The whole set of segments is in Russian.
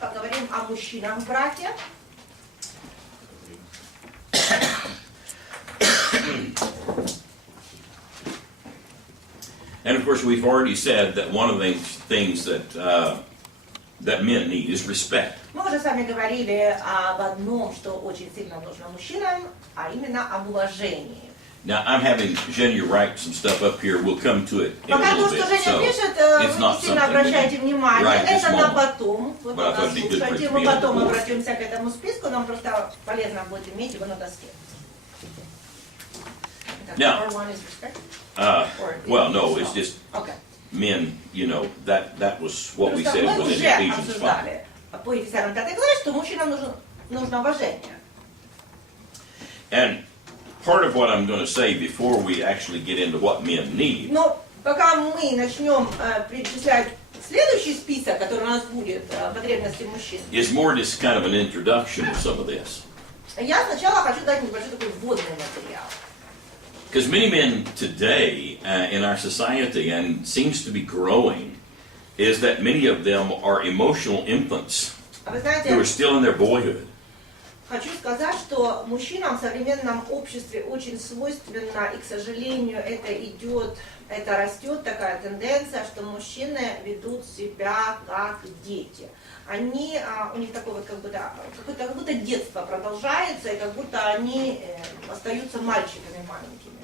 поговорим о мужчинах в браке. And of course, we've already said that one of the things that men need is respect. Мы уже с вами говорили об одном, что очень сильно нужно мужчинам, а именно об уважении. Now, I'm having Zhenya write some stuff up here. We'll come to it in a Пока то, little что bit. Женя So пишет, it's вы not не сильно something обращайте that внимание. right this Это на moment. потом. Вы But I пока thought it'd be good for it слушайте. to Мы be on the потом board. обратимся к этому списку. Нам просто полезно будет иметь его на доске. Now, Or one is respect? well, no, it's just Okay. men, you know, that was what we Просто said мы was in уже Ephesians 5. обсуждали по Ефесянам 5 главе, что мужчинам нужно уважение. And part of what I'm going to say before we actually get into what men need Но пока мы начнем перечислять следующий список, который у нас будет, потребности мужчин, is more just kind of an introduction to some of this. я сначала хочу дать небольшой такой вводный материал. Because many men today in our society, and seems to be growing, is that many of them are emotional infants А вы знаете, who are still in their boyhood. хочу сказать, что мужчинам в современном обществе очень свойственно, и, к сожалению, это растет такая тенденция, что мужчины ведут себя как дети. У них такое вот как будто детство продолжается, и как будто они остаются мальчиками маленькими.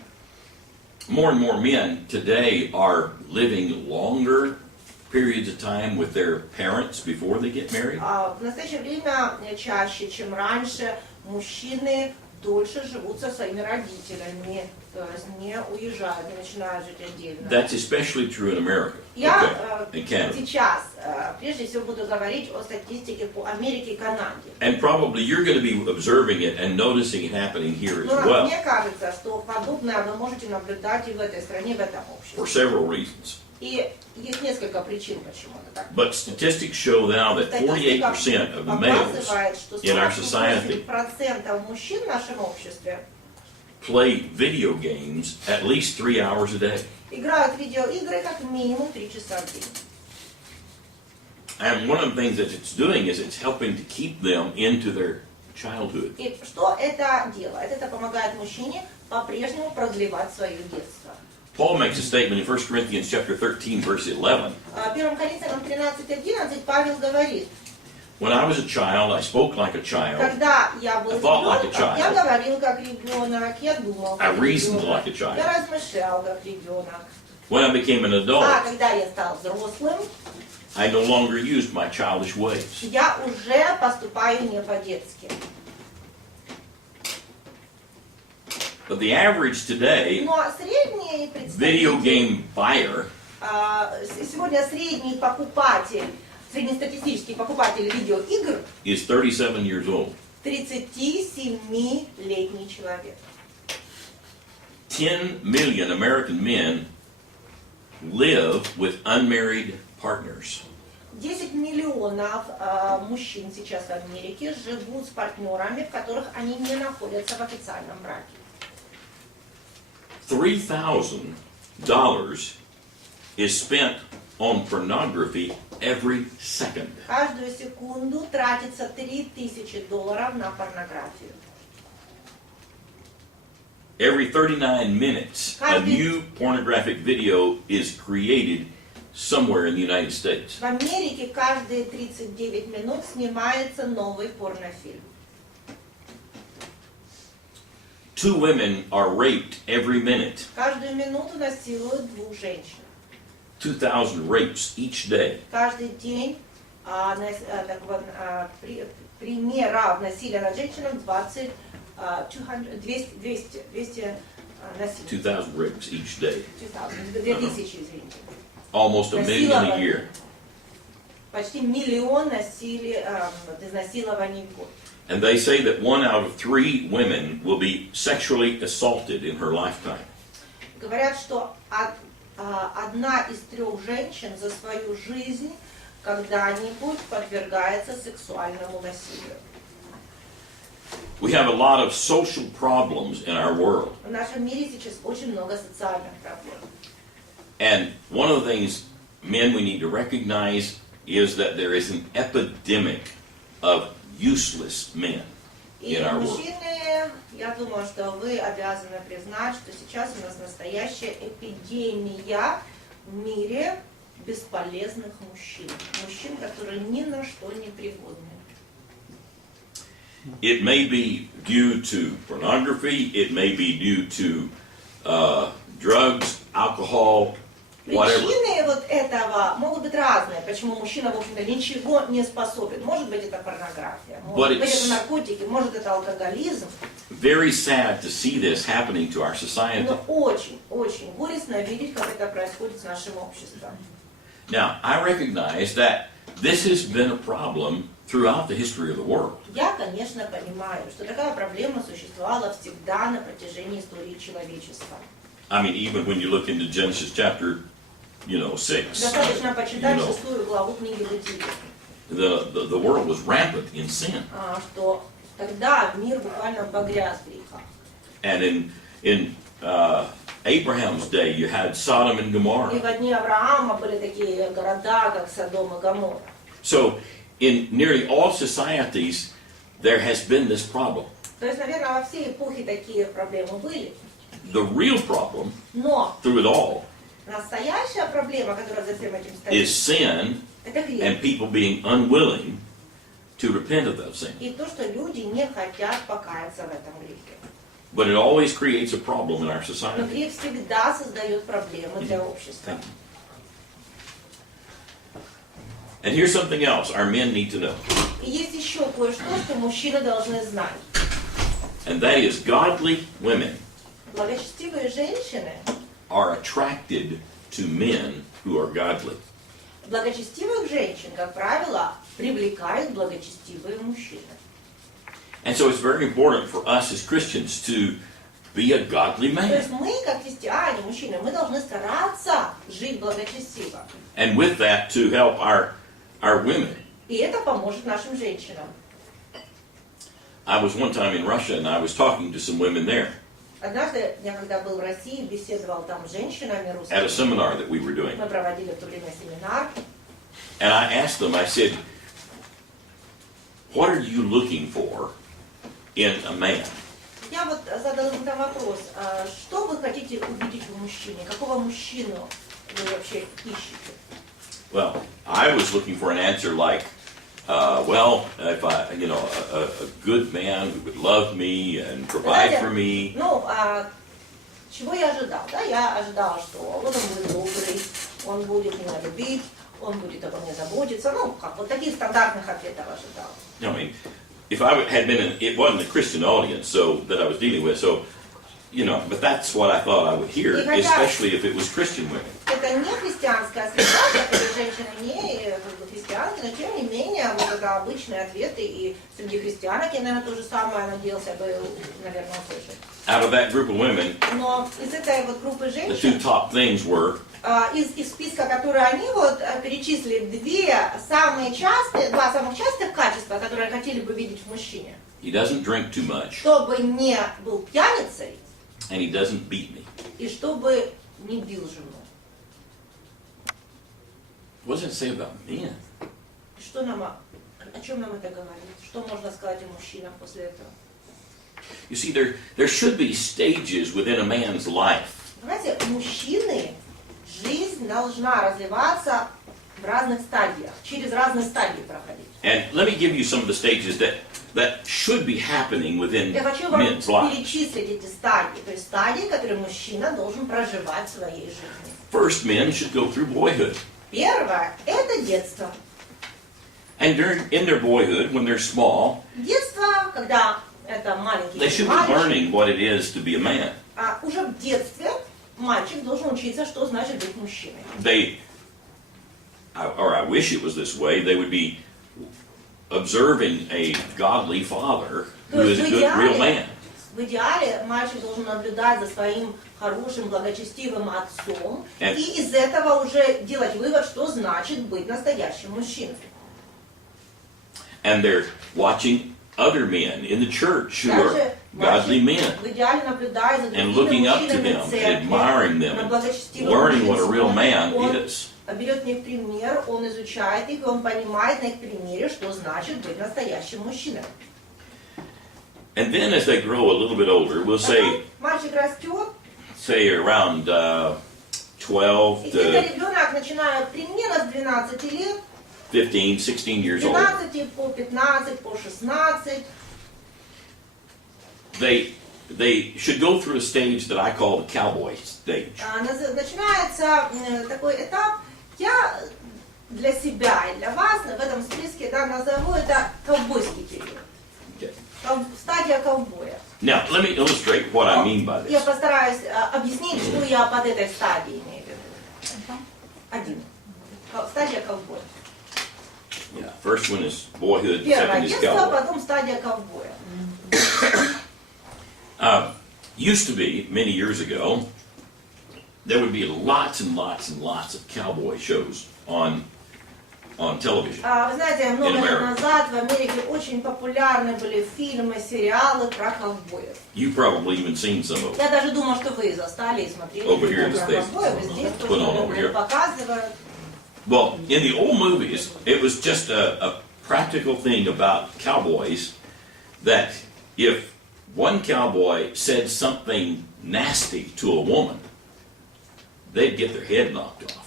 More and more men today are living longer periods of time with their parents before they get married. В настоящее время чаще, чем раньше, мужчины дольше живут со своими родителями, то есть не уезжают, не начинают жить отдельно. That's especially true in America. Я in Canada. сейчас прежде всего буду говорить о статистике по Америке и Канаде. And probably you're going to be observing it and noticing it happening here as Но well мне кажется, что подобное вы можете наблюдать и в этой стране, в этом обществе. for several reasons. И есть несколько причин, почему это так. But statistics show now that 48% of males показывает, что in our society 48% мужчин в нашем обществе play video games at least 3 hours a day. играют в видеоигры как минимум 3 часа в день. And one of the things that it's doing is it's helping to keep them into their childhood. И что это делает? Это помогает мужчине по-прежнему продлевать свое детство. Paul makes a statement in 1 Corinthians chapter 13, verse 11. 1 Коринфянам 13:11 Павел говорит: When I was a child, I spoke like a child. когда я был I thought like a ребенком, child. я говорил как ребенок, я думал I как reasoned ребенок, like a child. я размышлял как ребенок. When I became an А adult, когда я стал взрослым, I no longer used my childish ways. я уже поступаю не по-детски. But the average today Но средний video представитель, game buyer сегодня средний покупатель, среднестатистический покупатель видеоигр is 37 years old. 37-летний человек. 10 million American men live with unmarried partners. 10 миллионов мужчин сейчас в Америке живут с партнерами, в которых они не находятся в официальном браке. $3,000 is spent on pornography every second. Каждую секунду тратится $3000 на порнографию. Every 39 minutes, a new pornographic video is created somewhere in the United States. В Америке каждые 39 минут снимается новый порнофильм. 2 women are raped every minute. Каждую минуту насилуют 2 женщин. 2,000 rapes each day. Каждый день примеров насилия над женщинами 200 насилий. 2,000 rapes each day. 2000, извините. Almost a million a year. Почти миллион изнасилований в год. And they say that 1 out of 3 women will be sexually assaulted in her lifetime. Говорят, что одна из 3 женщин за свою жизнь когда-нибудь подвергается сексуальному насилию. We have a lot of social problems in our world. В нашем мире сейчас очень много социальных проблем. And one of the things, men, we need to recognize is that there is an epidemic of useless men И in our world. мужчины, я думаю, что вы обязаны признать, что сейчас у нас настоящая эпидемия в мире бесполезных мужчин. Мужчин, которые ни на что не пригодны. It may be due to pornography, it may be due to drugs, alcohol, whatever. Причины вот этого могут быть разные, почему мужчина, в общем-то, ничего не способен. Может быть, это порнография, может быть, это наркотики, может, это алкоголизм. Very sad to see this happening to our society. Но очень, очень горестно видеть, как это происходит с нашим обществом. Now, I recognize that this has been a problem throughout the history of the world. Я, конечно, понимаю, что такая проблема существовала всегда на протяжении истории человечества. I mean, even when you look into Genesis chapter, 6, Достаточно почитать 6 главу книги Бытия, the world was rampant in sin. что тогда мир буквально погряз в грехах. And in Abraham's day, you had Sodom and И Gomorrah. в дни Авраама были такие города, как Содом и Гоморра. So, in nearly all societies, there has been this problem. То есть, наверное, во все эпохи такие проблемы были. The real problem Но through it all настоящая проблема, которая за всем этим is стоит, sin это грех. and people being unwilling to repent of that sin. И то, что люди не хотят покаяться в этом грехе. But it always creates a problem in our Но society. грех всегда создает проблемы для общества. And here's something else our men need to know. И есть еще кое-что, что мужчины должны знать. And that is godly women Благочестивые женщины, are attracted to men who are godly. благочестивых женщин, как правило, привлекают благочестивые мужчины. And so it's very important for us as Christians to be a godly То есть man. мы, как христиане, мужчины, мы должны стараться жить благочестиво. And with that, to help our women. И это поможет нашим женщинам. I was one time in Russia and I was talking to some women there Однажды, я когда был в России, беседовал там с женщинами at a русскими. seminar that we were doing. Мы проводили в то время семинар. And I asked them, I said, what are you looking for in a man? Я вот задал им там вопрос, что вы хотите увидеть в мужчине? Какого мужчину вы вообще ищете? Well, I was looking for an answer like, if I, a good man who would love me and provide for me. Ну, чего я ожидал? Да, я ожидал, что вот он будет добрый, он будет меня любить, он будет обо мне заботиться. Ну, как вот таких стандартных ответов ожидал. I mean, if I had been it wasn't a Christian audience, so that I was dealing with, so, but that's what I thought I would hear, especially if it was Christian women. Это не христианская среда, это женщины не христианки, но тем не менее, вот это обычные ответы, и среди христианок я, наверное, то же самое надеялся бы, наверное, услышать. Out of that group of women, Но из этой вот группы the two женщин, top things were из списка, которые они вот перечислили, два самых частых качества, которые хотели бы видеть в мужчине. he doesn't drink too much Чтобы не был пьяницей, and he doesn't beat me. и чтобы не бил жену. What does it say about men? Что нам, о чем нам это говорит? Что можно сказать о мужчинах после этого? You see, there should be stages within a man's life. Понимаете, мужчины, жизнь должна развиваться в разных стадиях, через разные стадии проходить. And let me give you some of the stages that should be happening within Я хочу вам men's lives. перечислить эти стадии, то есть стадии, которые мужчина должен проживать в своей жизни. First, men should go through boyhood. Первое – это детство. And in their boyhood, when they're small, Детство, когда это маленький they should be мальчик, learning what it is to be a man. уже в детстве мальчик должен учиться, что значит быть мужчиной. I wish it was this way, they would be observing a godly father who is a good, real man. В идеале мальчик должен наблюдать за своим хорошим, благочестивым отцом и из этого уже делать вывод, что значит быть настоящим мужчиной. And they're watching other men in the church who are godly men В идеале наблюдая за and другими looking up to мужчинами them, в церкви, admiring them, на and благочестивого learning what a мужчину real man смотрит, он is. берет в них пример, он изучает их, и он понимает на их примере, что значит быть настоящим мужчиной. And then as they grow a little bit older, we'll say, Мальчик растет, around 12 и где-то to ребенок, начиная примерно с 12 лет, 15, 16 years old, 12 по 15, по 16, they should go through a stage that I call the cowboy stage. начинается такой этап, я для себя и для вас в этом списке назову это ковбойский период. Okay. Стадия ковбоя. Now, let me illustrate what I mean by Я this. постараюсь объяснить, что я под этой стадией имею в виду. Один. Стадия ковбоя. Yeah, first one is boyhood, Первое second is детство, cowboy. потом стадия ковбоя. Used to be, many years ago, there would be lots and lots and lots of cowboy shows on television. Вы знаете, много In лет America. назад в Америке очень популярны были фильмы, сериалы про ковбоев. You've probably even seen some of them. Я даже думала, что вы застали и смотрели Over here in фильмы the про States. ковбоев, и здесь Put on over тоже here. показывают. Well, in the old movies, it was just a practical thing about cowboys that if one cowboy said something nasty to a woman, they'd get their head knocked off.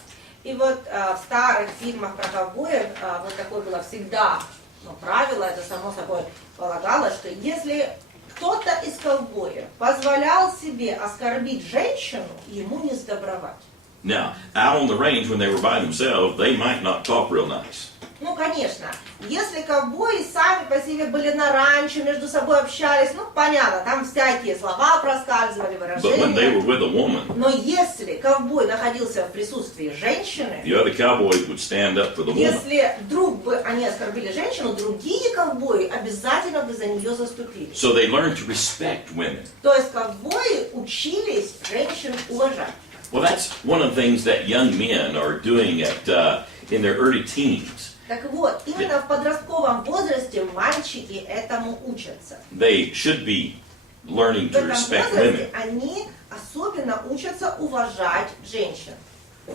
И вот в старых фильмах про ковбоев вот такое было всегда правило, это само собой полагалось, что если кто-то из ковбоев позволял себе оскорбить женщину, ему не сдобровать. Now, out on the range when they were by themselves, they might not talk real nice. Ну, конечно, если ковбои сами по себе были на ранчо, между собой общались, ну, понятно, там всякие слова проскальзывали, But when they выражения. were with a woman, Но если ковбой находился в присутствии женщины, the other cowboys would stand up for the woman. если вдруг бы они оскорбили женщину, другие ковбои обязательно бы за нее заступили. So they learned to respect women. То есть ковбои учились женщин уважать. Well, that's one of the things that young men are doing in their early teens. Так вот, именно в подростковом возрасте мальчики этому учатся. They should be learning В to этом respect возрасте women. они особенно учатся уважать женщин.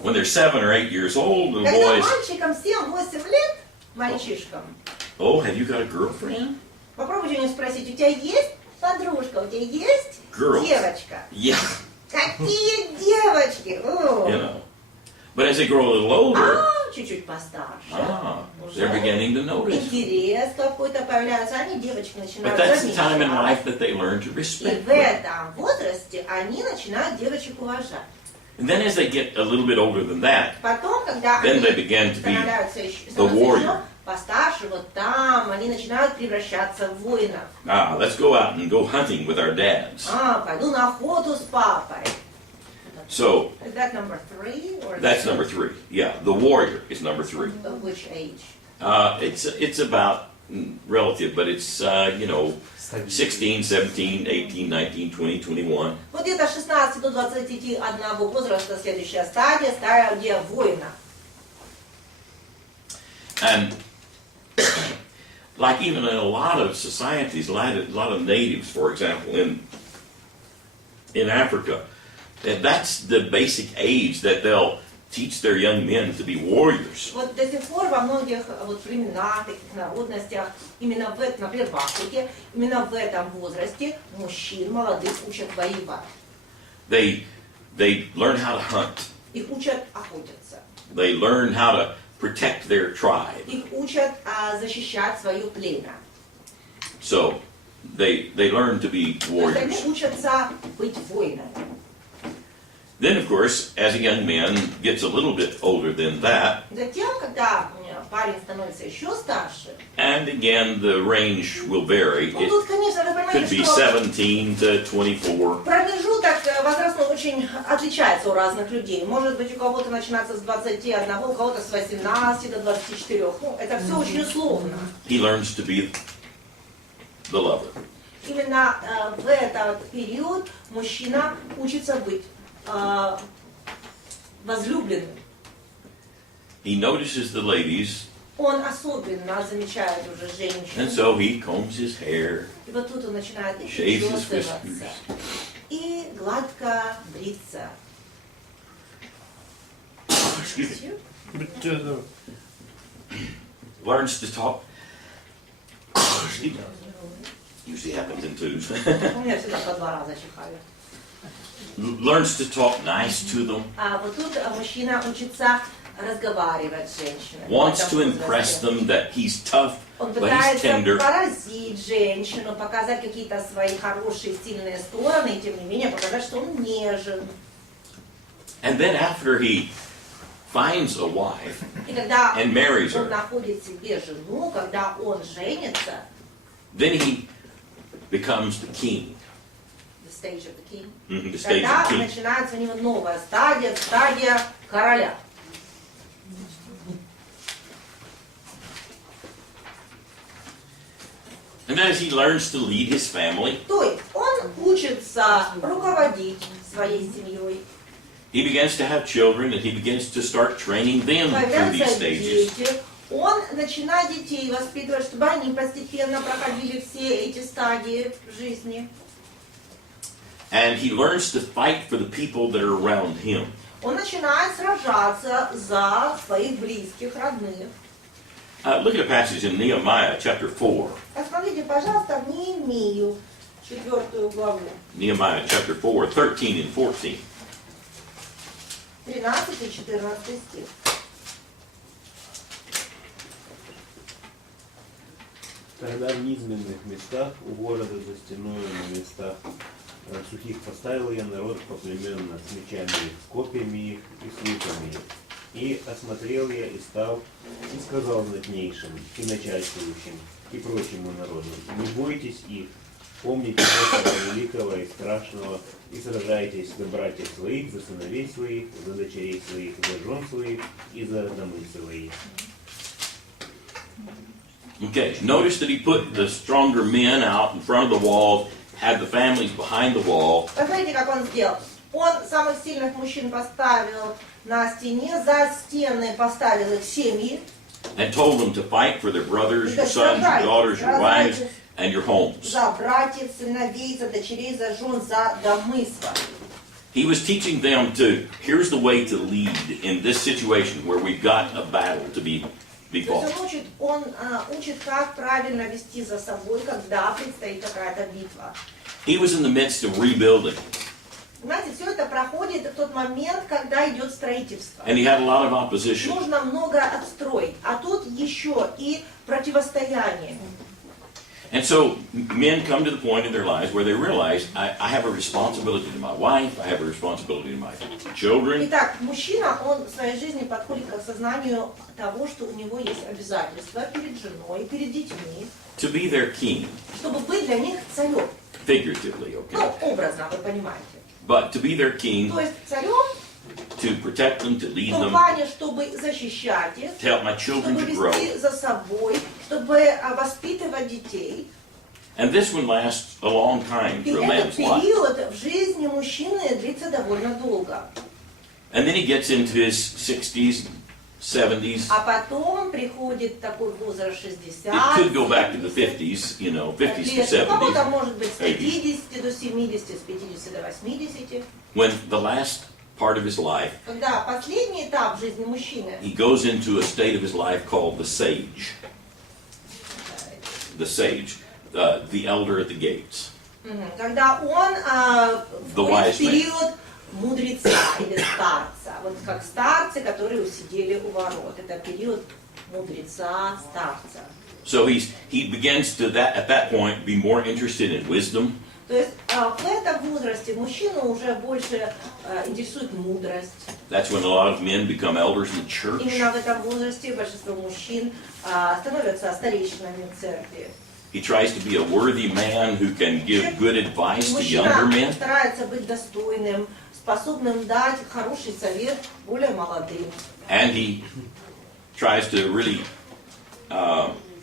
When they're 7 or 8 years old, the Когда boys, мальчикам 7-8 лет, мальчишкам, oh, have you got a girlfriend? попробуйте у них спросить, у тебя есть подружка, у тебя есть Girls. девочка? Yeah, Какие девочки? О. you know. But as they grow a little older, Чуть-чуть постарше. they're beginning to notice. Интерес какой-то появляется, они девочки But начинают that's the time in замечать. life that they learn to И respect в women. этом возрасте они начинают девочек уважать. And then as they get a little bit older than that, Потом, когда then они they begin to be становятся the warrior. постарше, вот там они начинают превращаться в воинов. Let's go out and go hunting with our dads. Пойду на охоту с папой. So Is that number 3? Or that's number 3. Yeah, the warrior is number 3. Of which age? It's about relative, but it's 16, 17, 18, 19, 20, 21. Вот где-то 16 до 21 возраста следующая стадия воина. And like even in a lot of societies, a lot of natives, for example, in Africa, that's the basic age that they'll teach their young men to be warriors. Вот до сих пор во многих племенах, таких народностях, именно например, в Африке, именно в этом возрасте мужчин молодых учат воевать. They learn how to hunt. Их учат охотиться. They learn how to protect their tribe. Их учат защищать свое племя. So they learn to be То есть они warriors. учатся быть воинами. Then, of course, as a young man gets a little bit older than that, Затем, когда парень становится еще старше, and again the range will vary. ну It тут, конечно, вы could be понимаете, что 17 to 24. промежуток возрастной очень отличается у разных людей. Может быть, у кого-то начинается с 21, у кого-то с 18 до 24. Ну, это все очень условно. He learns to be the lover. Именно в этот период мужчина учится быть возлюбленным. He notices the ladies, Он особенно замечает уже and женщин. so he combs his hair, И вот тут он начинает и shaves his причесываться, whiskers. и гладко бриться. Excuse me. learns to talk. Usually happens in twos. У меня всегда по 2 раза чихают. Learns to talk nice to them. А вот тут мужчина учится разговаривать с женщиной. Wants to impress them that he's tough, Он but he's пытается tender. поразить женщину, показать какие-то свои хорошие, сильные стороны, и тем не менее показать, что он нежен. And then after he finds a wife И когда and marries он her, находит себе жену, когда он женится, then he becomes the king. the stage of the king, The stage тогда of the king. начинается у него новая стадия, стадия короля. And as he learns to lead his family, То есть он учится руководить своей семьей. he begins to have children and he begins to start training them through these Появляются stages. дети. Он начинает детей воспитывать, чтобы они постепенно проходили все эти стадии в жизни. And he learns to fight for the people that are around him. Он начинает сражаться за своих близких, родных. Look at a passage in Nehemiah chapter 4. Посмотрите, пожалуйста, в Неемию, 4 главу, Nehemiah chapter 4, 13 and 14. 13 и 14 стих. Тогда в низменных местах у города за стеною на местах сухих поставил я народ поплеменно с мечами их, с копьями их и с луками их. И осмотрел я и стал, и сказал знатнейшим, и начальствующим, и прочему народу: не бойтесь их, помните Господа великого и страшного, и сражайтесь за братьев своих, за сыновей своих, за дочерей своих, за жен своих и за домы своих. Okay, notice that he put the stronger men out in front of the wall, had the families behind the wall, Посмотрите, как он сделал. Он самых сильных мужчин поставил на стене, за стены поставил их семьи. and told them to fight for their brothers, your sons, your daughters, your wives, and your homes. За братьев, сыновей, за дочерей, за жен, за домы свои. He was teaching them to, here's the way to lead in this situation where we've got a battle to be То есть fought. он учит, как правильно вести за собой, когда предстоит какая-то битва. He was in the midst of rebuilding, Понимаете, все это проходит в тот момент, когда идет строительство. and he had a lot of opposition. Нужно много отстроить, а тут еще и противостояние. And so men come to the point in their lives where they realize, I have a responsibility to my wife, I have a responsibility to my children. Итак, мужчина, он в своей жизни подходит к осознанию того, что у него есть обязательства перед женой, перед детьми, To be their king, чтобы быть для них царем. figuratively, Ну, okay? образно, вы понимаете. But to be their king, То есть царем to protect them, to в lead том them, плане, чтобы защищать их, to help my children чтобы to grow. вести за собой, чтобы воспитывать детей. And this one lasts a long time И through a этот man's life. период в жизни мужчины длится довольно долго. And then he gets into his 60s, 70s. А потом приходит такой возраст 60, It could go back to the 50s, 50s to лет. У кого-то 70s, может быть с 50 до 70, с 50 до 80. when the last part of his life, Когда последний этап в жизни мужчины, he goes into a state of his life called the sage. The sage, the elder at the gates. когда он The входит wise в период мудреца или старца. Вот как старцы, которые усидели у ворот. Это период мудреца, старца. So he begins to at that point be more interested in wisdom. То есть в этом возрасте мужчину уже больше интересует мудрость. That's when a lot of men become elders in the church. Именно в этом возрасте большинство мужчин становятся старейшинами в церкви. He tries to be a worthy man who can give good advice to younger Мужчина men. старается быть достойным, способным дать хороший совет более молодым. And he tries to really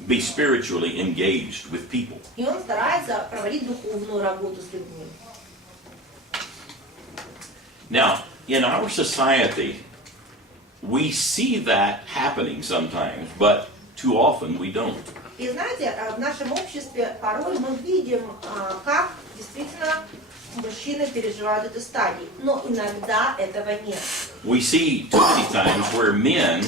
be spiritually engaged with people. И он старается проводить духовную работу с людьми. Now, in our society, we see that happening sometimes, but too often we don't. И знаете, в нашем обществе порой мы видим, как действительно мужчины переживают эту стадию, но иногда этого нет. We see too many times where men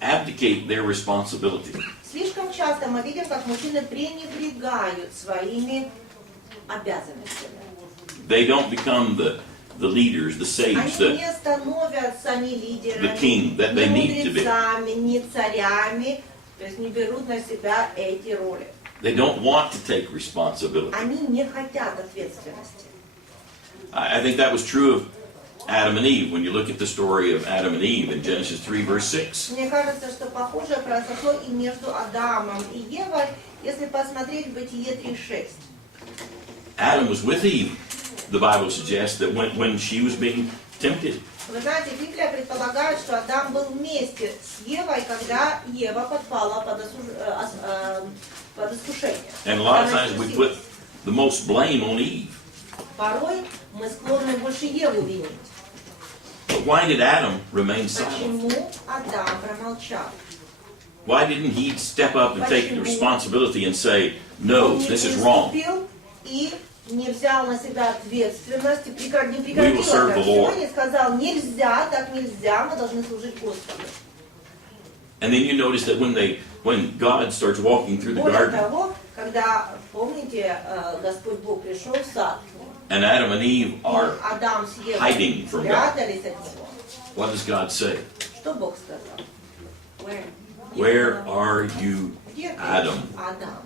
abdicate their responsibility. Слишком часто мы видим, как мужчины пренебрегают своими обязанностями. They don't become the leaders, the sage, Они не становятся ни лидерами, the king that they ни need to be. мудрецами, ни царями, то есть не берут на себя эти роли. They don't want to take responsibility. Они не хотят ответственности. I think that was true of Adam and Eve when you look at the story of Adam and Eve in Genesis 3 verse 6. Мне кажется, что похожее произошло и между Адамом и Евой, если посмотреть Бытие 3:6. Adam was with Eve. The Bible suggests that when she was being tempted. Вы знаете, Библия предполагает, что Адам был вместе с Евой, когда Ева подпала под искушение. And a lot of times we put the most blame on Eve. Порой мы склонны больше Еву винить. But why did Adam remain silent? Почему Адам промолчал? Why didn't he step up and take the responsibility and say, no, Он не this is wrong? приступил и не взял на себя ответственность, не We прекратил will serve это the все, Lord. не сказал, нельзя, так нельзя, мы должны служить Господу. And then you notice that when God starts walking through the Более garden, того, когда, помните, Господь Бог пришел в сад, and Adam and Eve are Адам с Евой hiding from God, спрятались от него, what does God say? что Бог сказал? Where are you, Где ты, Adam? Адам?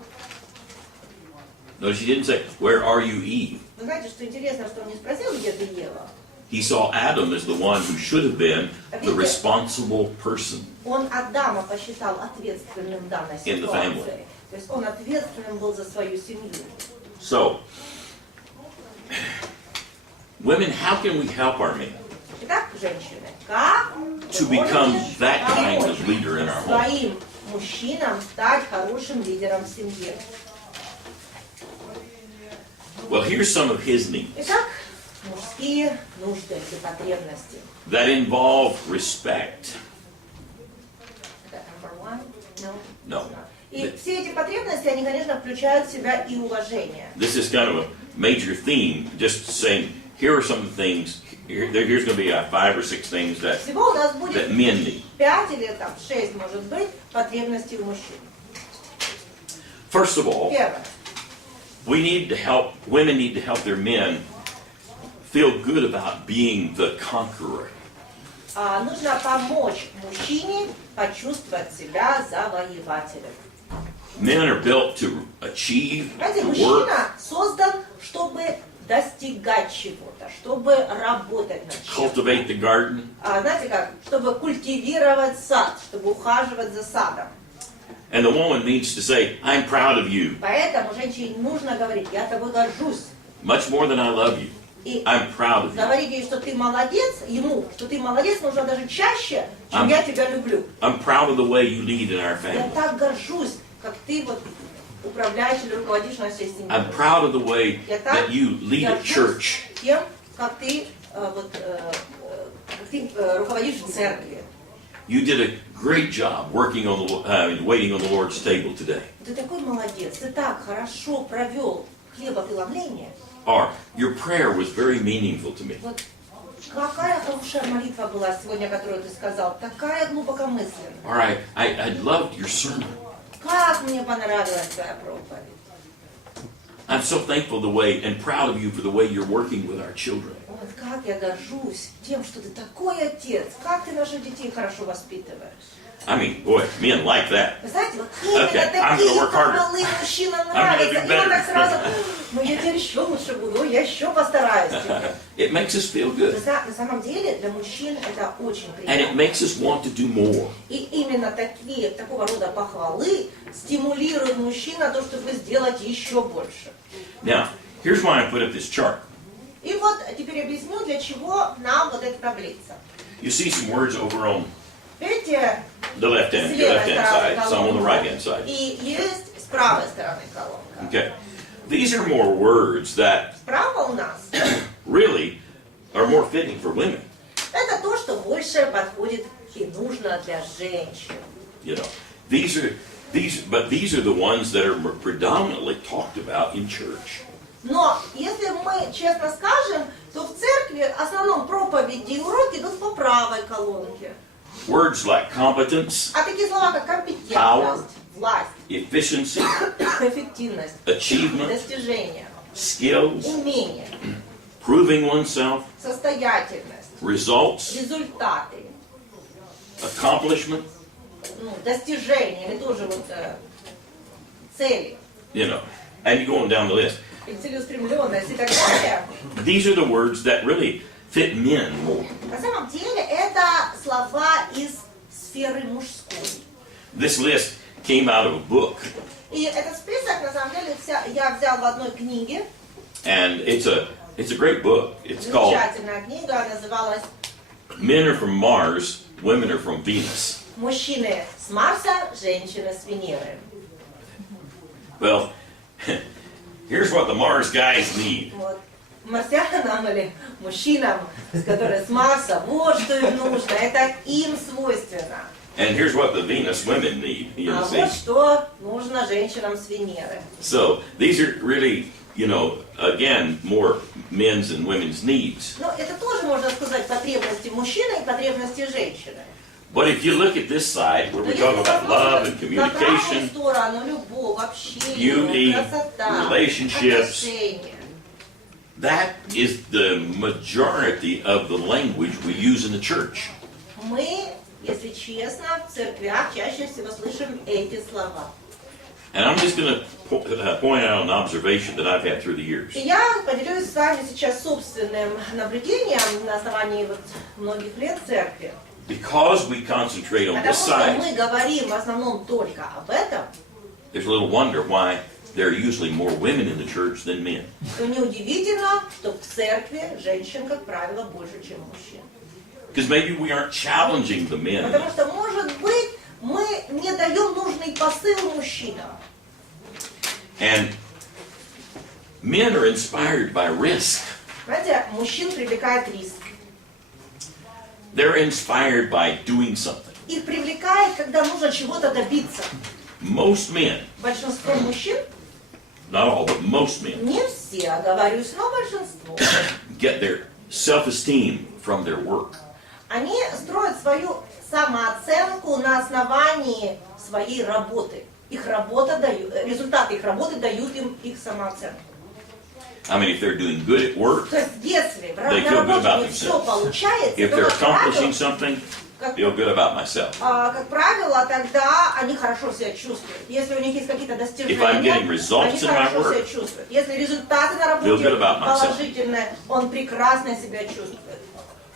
Notice he didn't say, where are you, Eve? Вы знаете, что интересно, что он не спросил, где ты, Ева? He saw Adam as the one who should have been the responsible person. Он Адама посчитал ответственным в данной In the family. ситуации. То есть он ответственным был за свою семью. So, women, how can we help our men Итак, женщины, как to вы become можете that kind помочь of leader in our home? своим мужчинам стать хорошим лидером в семье? Well, here's some of his needs Итак, мужские нужды и потребности. that involve respect. Это number one? No. No. И все эти потребности, они, конечно, включают в себя и уважение. This is kind of a major theme, just saying, here are some of the things, here's going to be 5 or 6 things that Всего у нас будет men need. 5 или 6, может быть, потребностей у мужчин. First of all, Первое. women need to help their men feel good about being the conqueror. Нужно помочь мужчине почувствовать себя завоевателем. Men are built to achieve, Знаете, to work, мужчина создан, чтобы достигать чего-то, чтобы работать над чем-то. cultivate the garden. Знаете как? Чтобы культивировать сад, чтобы ухаживать за садом. And the woman needs to say, I'm proud of you, Поэтому женщине нужно говорить, я тобой горжусь. much more than I love you. И I'm proud of you. говорить ей, что ты молодец, ему, что ты молодец, нужно даже чаще, чем я тебя люблю. I'm proud of the way you lead in our Я family. так горжусь, как ты вот управляешь или руководишь нашей семьей. I'm proud of the way Я так that you lead a горжусь church. тем, как ты руководишь в церкви. You did a great job waiting on the Lord's table today. Ты такой молодец, ты так хорошо провел хлебопреломление. Or your prayer was very meaningful to me. Вот какая хорошая молитва была сегодня, которую ты сказал, такая глубокомысленная. Or I loved your sermon. Как мне понравилась твоя проповедь. I'm so thankful the way and proud of you for the way you're working with our children. Вот как я горжусь тем, что ты такой отец, как ты наших детей хорошо воспитываешь. I mean, boy, men like that. Вы знаете, вот именно Okay, I'm такие gonna work harder. похвалы мужчинам I'm gonna нравятся. do И better. он так сразу, ну я теперь еще лучше буду, я еще постараюсь. It makes us feel good. На самом деле для мужчин это очень And it приятно. makes us want to do more. И именно такого рода похвалы стимулируют мужчин на то, чтобы сделать еще больше. Now, here's why I put up this chart. И вот теперь объясню, для чего нам вот эта таблица. You see some words over on Видите, the с left-hand левой side, стороны some on the колонка, right-hand side. и есть с правой стороны колонка. Okay. These are more words that Справа у нас really are more fitting for women. это то, что больше подходит и нужно для женщин. You know, these are the ones that are predominantly talked about in church. Но если мы честно скажем, то в церкви в основном проповеди и уроки идут по правой колонке. Words like competence, А такие слова, как компетентность, Power. власть, efficiency, эффективность, achievement, достижение, skills, умение, proving oneself, состоятельность, results, результаты, accomplishment, достижения, или тоже цели, you know, and you go on down the list. и целеустремленность и так далее. These are the words that really fit men more. На самом деле это слова из сферы мужской. This list came out of a book, И этот список, на самом деле, я взял в одной книге. and it's a great book. It's called Замечательная книга, называлась Men Are From Mars, Women Are From Venus. «Мужчины с Марса, женщины с Венеры». Well, here's what the Mars guys need. Вот. Марсианам или мужчинам, которые с Марса, вот что им нужно, это им свойственно. And here's what the Venus women need. You А see? вот что нужно женщинам с Венеры. So these are really, you know, again, more men's and women's needs. Ну, это тоже, можно сказать, потребности мужчины и потребности женщины. But if you look at this side, where we talk about love and communication, на правую сторону, любовь, общение, beauty, красота, relationships, отношения. that is the majority of the language we use in the church. Мы, если честно, в церквях чаще всего слышим эти слова. And I'm just going to point out an observation that I've had through the years. И я поделюсь с вами сейчас собственным наблюдением на основании многих лет церкви. Because we concentrate on Потому this что side, мы говорим в основном только об этом, there's a little wonder why there are usually more women in the church than men. то неудивительно, что в церкви женщин, как правило, больше, чем мужчин. Because maybe we aren't challenging the men. Потому что, может быть, мы не даем нужный посыл мужчинам. And men are inspired by risk. Знаете, мужчин привлекает риск. They're inspired by doing something. Их привлекает, когда нужно чего-то добиться. Most men, Большинство мужчин, not all, but most men, не все, оговорюсь, но большинство, get their self-esteem from their work. они строят свою самооценку на основании своей работы. Их работа дает, результаты их работы дают им их самооценку. I mean, if they're doing good at work, То есть, если They на feel good работе about у них все themselves. получается, if то, they're как accomplishing правило, something, как, feel good about myself. как правило, тогда они хорошо себя чувствуют. Если у них есть какие-то достижения, If I'm getting они results in my хорошо work, себя чувствуют. Если результаты на feel работе good about myself. положительные, он прекрасно себя чувствует.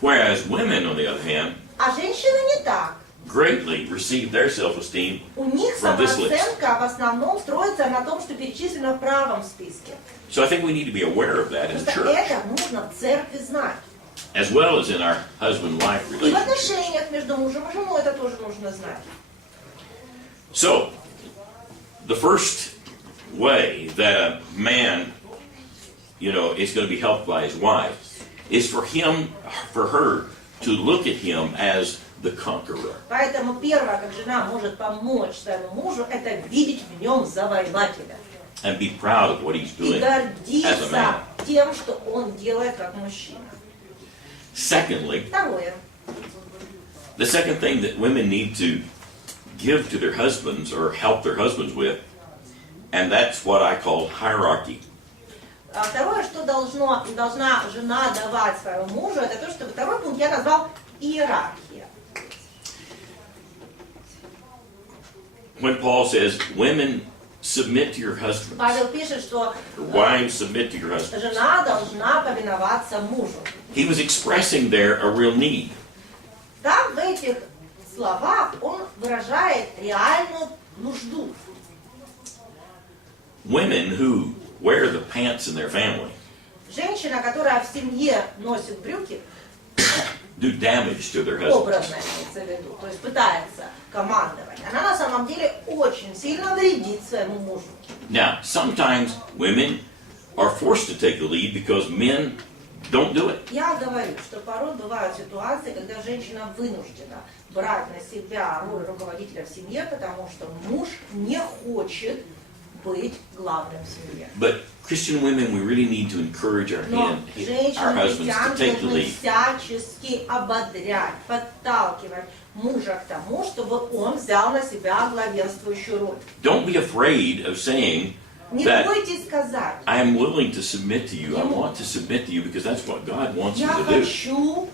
Whereas women, on the other hand, А женщины не так. greatly receive their self-esteem У них from this list. самооценка в основном строится на том, что перечислено в правом списке. So I think we need to be aware of that in the Просто church, это нужно в церкви знать. as well as in our husband-wife И в relationship. отношениях между мужем и женой это тоже нужно знать. So, the first way that a man, you know, is going to be helped by his wife is for her to look at him as the conqueror. Поэтому первое, как жена может помочь своему мужу, это видеть в нем завоевателя. And be proud of what he's И doing as a man. гордиться тем, что он делает как мужчина. Secondly, Второе. the second thing that women need to give to their husbands or help their husbands with, and that's what I call hierarchy. А второе, что должна жена давать своему мужу, это то, что второй пункт я назвал иерархия. When Paul says, women submit to your husbands, Павел пишет, что wives submit to your husbands, жена должна повиноваться мужу. he was expressing there a real need. Там в этих словах он выражает реальную нужду. Women who wear the pants in their family Женщина, которая в семье носит брюки, do damage to their husbands. образно имеется в виду, то есть пытается командовать, она на самом деле очень сильно вредит своему мужу. Now, sometimes women are forced to take the lead because men don't do it. Я говорю, что порой бывают ситуации, когда женщина вынуждена брать на себя роль руководителя в семье, потому что муж не хочет быть главным в семье. But Christian women, we really need to encourage our Но husbands to женщины-христианки take the должны lead. всячески ободрять, подталкивать мужа к тому, чтобы он взял на себя главенствующую роль. Don't be afraid of saying Не that бойтесь сказать: I am willing to submit to you. I want to submit to you because that's what God wants you я to do. хочу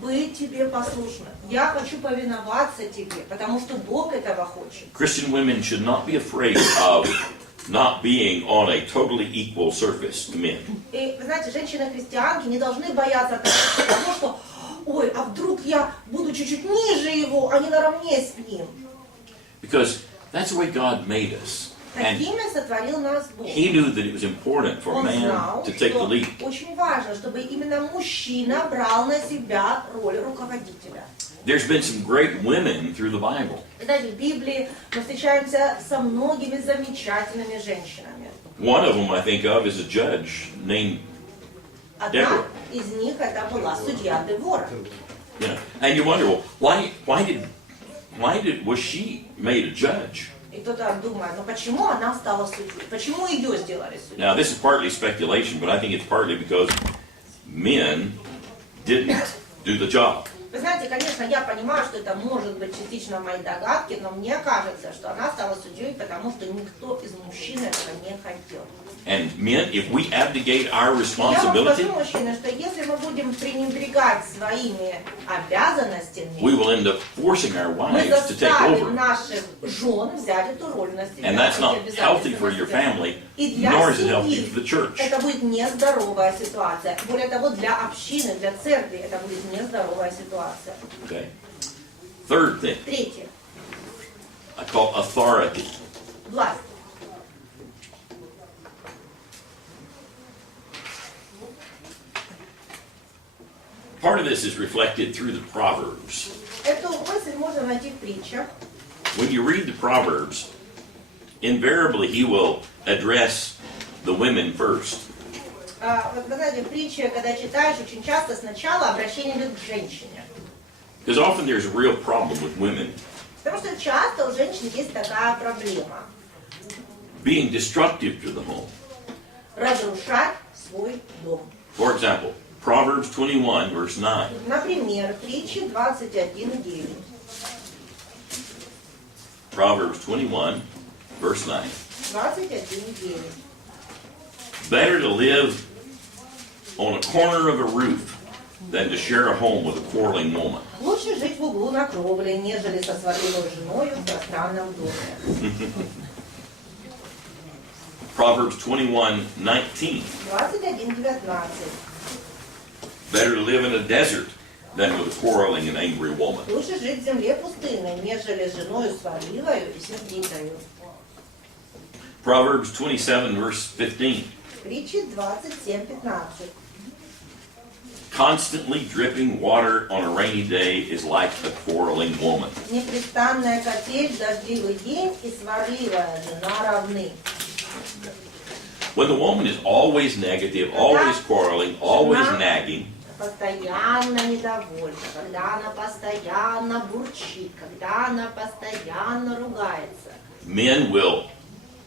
быть тебе послушным. Я хочу повиноваться тебе, потому что Бог этого хочет. Christian women should not be afraid of not being on a totally equal surface to men. И, вы знаете, женщины-христианки не должны бояться того, что ой, а вдруг я буду чуть-чуть ниже его, а не наравне с ним. Because that's the way God made us. And Такими сотворил нас Бог. He knew that it was important for Он man знал, to take the что lead. очень важно, чтобы именно мужчина брал на себя роль руководителя. There's been some great women through the Bible. Знаете, в Библии мы встречаемся со многими замечательными женщинами. One of them I think of is a judge named Одна Deborah. из них это была судья Девора. You know, and you wonder, well, was she made a judge? И кто-то думает, ну почему она стала судьей? Почему ее сделали судьей? Now, this is partly speculation, but I think it's partly because men didn't do the job. Вы знаете, конечно, я понимаю, что это может быть частично мои догадки, но мне кажется, что она стала судьей, потому что никто из мужчин этого не хотел. And men, if we abdicate our Я вам responsibility, скажу, мужчины, что если мы будем пренебрегать своими обязанностями, we will end up forcing our мы wives to take заставим over. наших жен взять эту роль на себя. And that's эти not обязательства healthy for на your себя. family, И для nor is it healthy семьи for the church. это будет нездоровая ситуация. Более того, для общины, для церкви это будет нездоровая ситуация. Okay. Third thing, Третье. I call authority. Власть. Part of this is reflected through the Proverbs. Эту мысль можно найти в притчах. When you read the Proverbs, invariably he will address the women first. Вот вы знаете, в притче, когда читаешь, очень часто сначала обращение идет к женщине. Because often there's a real problem with women Потому что часто у женщин есть такая проблема. being destructive to the home. Разрушать свой дом. For example, Proverbs 21, verse 9. Например, притчи 21:9. Proverbs 21, verse 9. 21:9. Better to live on a corner of a roof than to share a home with a quarreling woman. Лучше жить в углу на кровле, нежели со сварливой женою в пространном доме. Proverbs 21:19. 21:19. Better to live in a desert than with a quarreling and angry woman. Лучше жить в земле пустынной, нежели с женою сварливою и сердитою. Proverbs 27, verse 15. Притчи 27:15. Constantly dripping water on a rainy day is like a quarreling woman. Непрестанная капель в дождливый день и сварливая жена равны. When the woman is always negative, always quarreling, always nagging, Постоянно недовольна, когда она постоянно бурчит, когда она постоянно ругается. men will,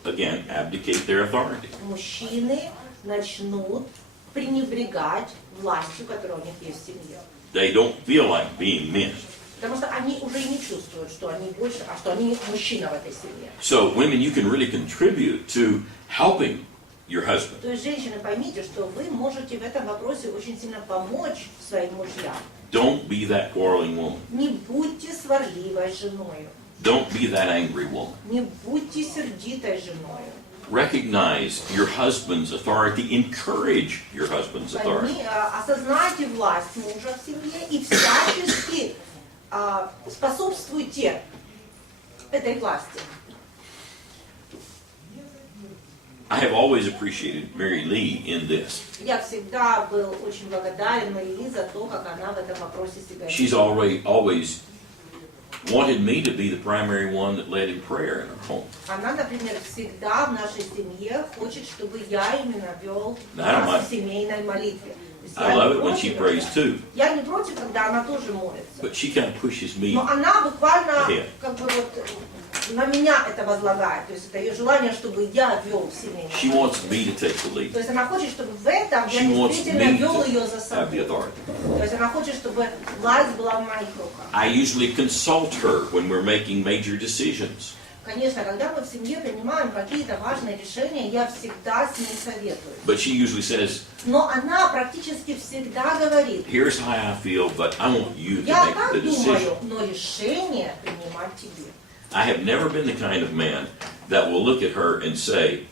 again, abdicate their authority. Мужчины начнут пренебрегать властью, которая у них есть в семье. They don't feel like being men. Потому что они уже и не чувствуют, что они больше, а что они мужчина в этой семье. So, women, you can really contribute to helping your husband. То есть, женщины, поймите, что вы можете в этом вопросе очень сильно помочь своим мужьям. Don't be that quarreling woman. Не будьте сварливой женою. Don't be that angry woman. Не будьте сердитой женою. Recognize your husband's authority. Encourage your husband's authority. Осознайте власть мужа в семье и всячески способствуйте этой власти. I have always appreciated Mary Lee in this. Я всегда был очень благодарен Марии за то, как она в этом вопросе себя She's always wanted me to be the primary one that led in prayer in our home. Она, например, всегда в нашей семье хочет, чтобы я именно вел Да, нас в семейной молитве. То есть I я love не it when she против prays этого. too, Я не против, когда она тоже молится. but she kind of pushes me. Но она буквально Yeah. как бы вот на меня это возлагает. То есть это ее желание, чтобы я вел семейную She жизнь. wants me to take the lead. То есть она хочет, чтобы в этом я She wants действительно me вел to ее за have the собой. authority. То есть она хочет, чтобы власть была в моих руках. I usually consult her when we're making major decisions. Конечно, когда мы в семье принимаем какие-то важные решения, я всегда с ней советую. But she usually says, Но она практически всегда говорит: here's how I feel, but I want you to я make так the decision. думаю, но решение принимать тебе. I have never been the kind of man that will look at her and say,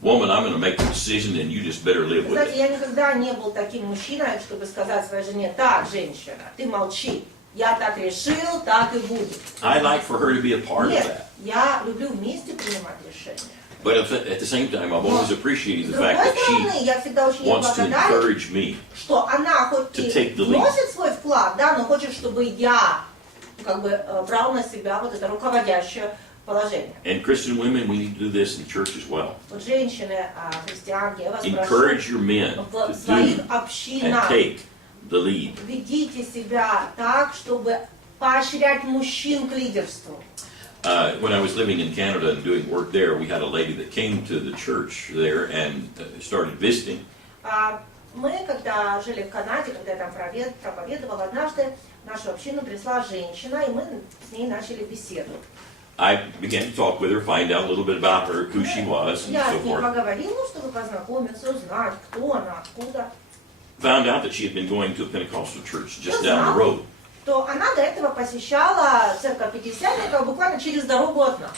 woman, I'm going to make the decision and you just better live with Знаете, it. я никогда не был таким мужчиной, чтобы сказать своей жене: так, женщина, ты молчи. Я так решил, так и будет. I like for her to be a part of Нет, that. я люблю вместе принимать решения. But at the same time, I've always appreciated С the другой fact that стороны, she я всегда очень wants to благодарен, encourage me. что она хоть to и take the lead. вносит свой вклад, да, но хочет, чтобы я как бы брал на себя вот это руководящее положение. And Christian women, we need to do this in church as well. Вот женщины, христианки, я вас Encourage прошу, your men в to своих do and общинах take the lead. ведите себя так, чтобы поощрять мужчин к лидерству. When I was living in Canada and doing work there, we had a lady that came to the church there and started visiting. Мы, когда жили в Канаде, когда я там проповедовала, однажды в нашу общину пришла женщина, и мы с ней начали беседу. I began to talk with her, find out a little bit about her, who she was, and Я so с ней forth. поговорила, чтобы познакомиться, узнать, кто она, откуда. Found out that she had been going to a Pentecostal church just down the road. То она до этого посещала церковь пятидесятников буквально через дорогу от нас.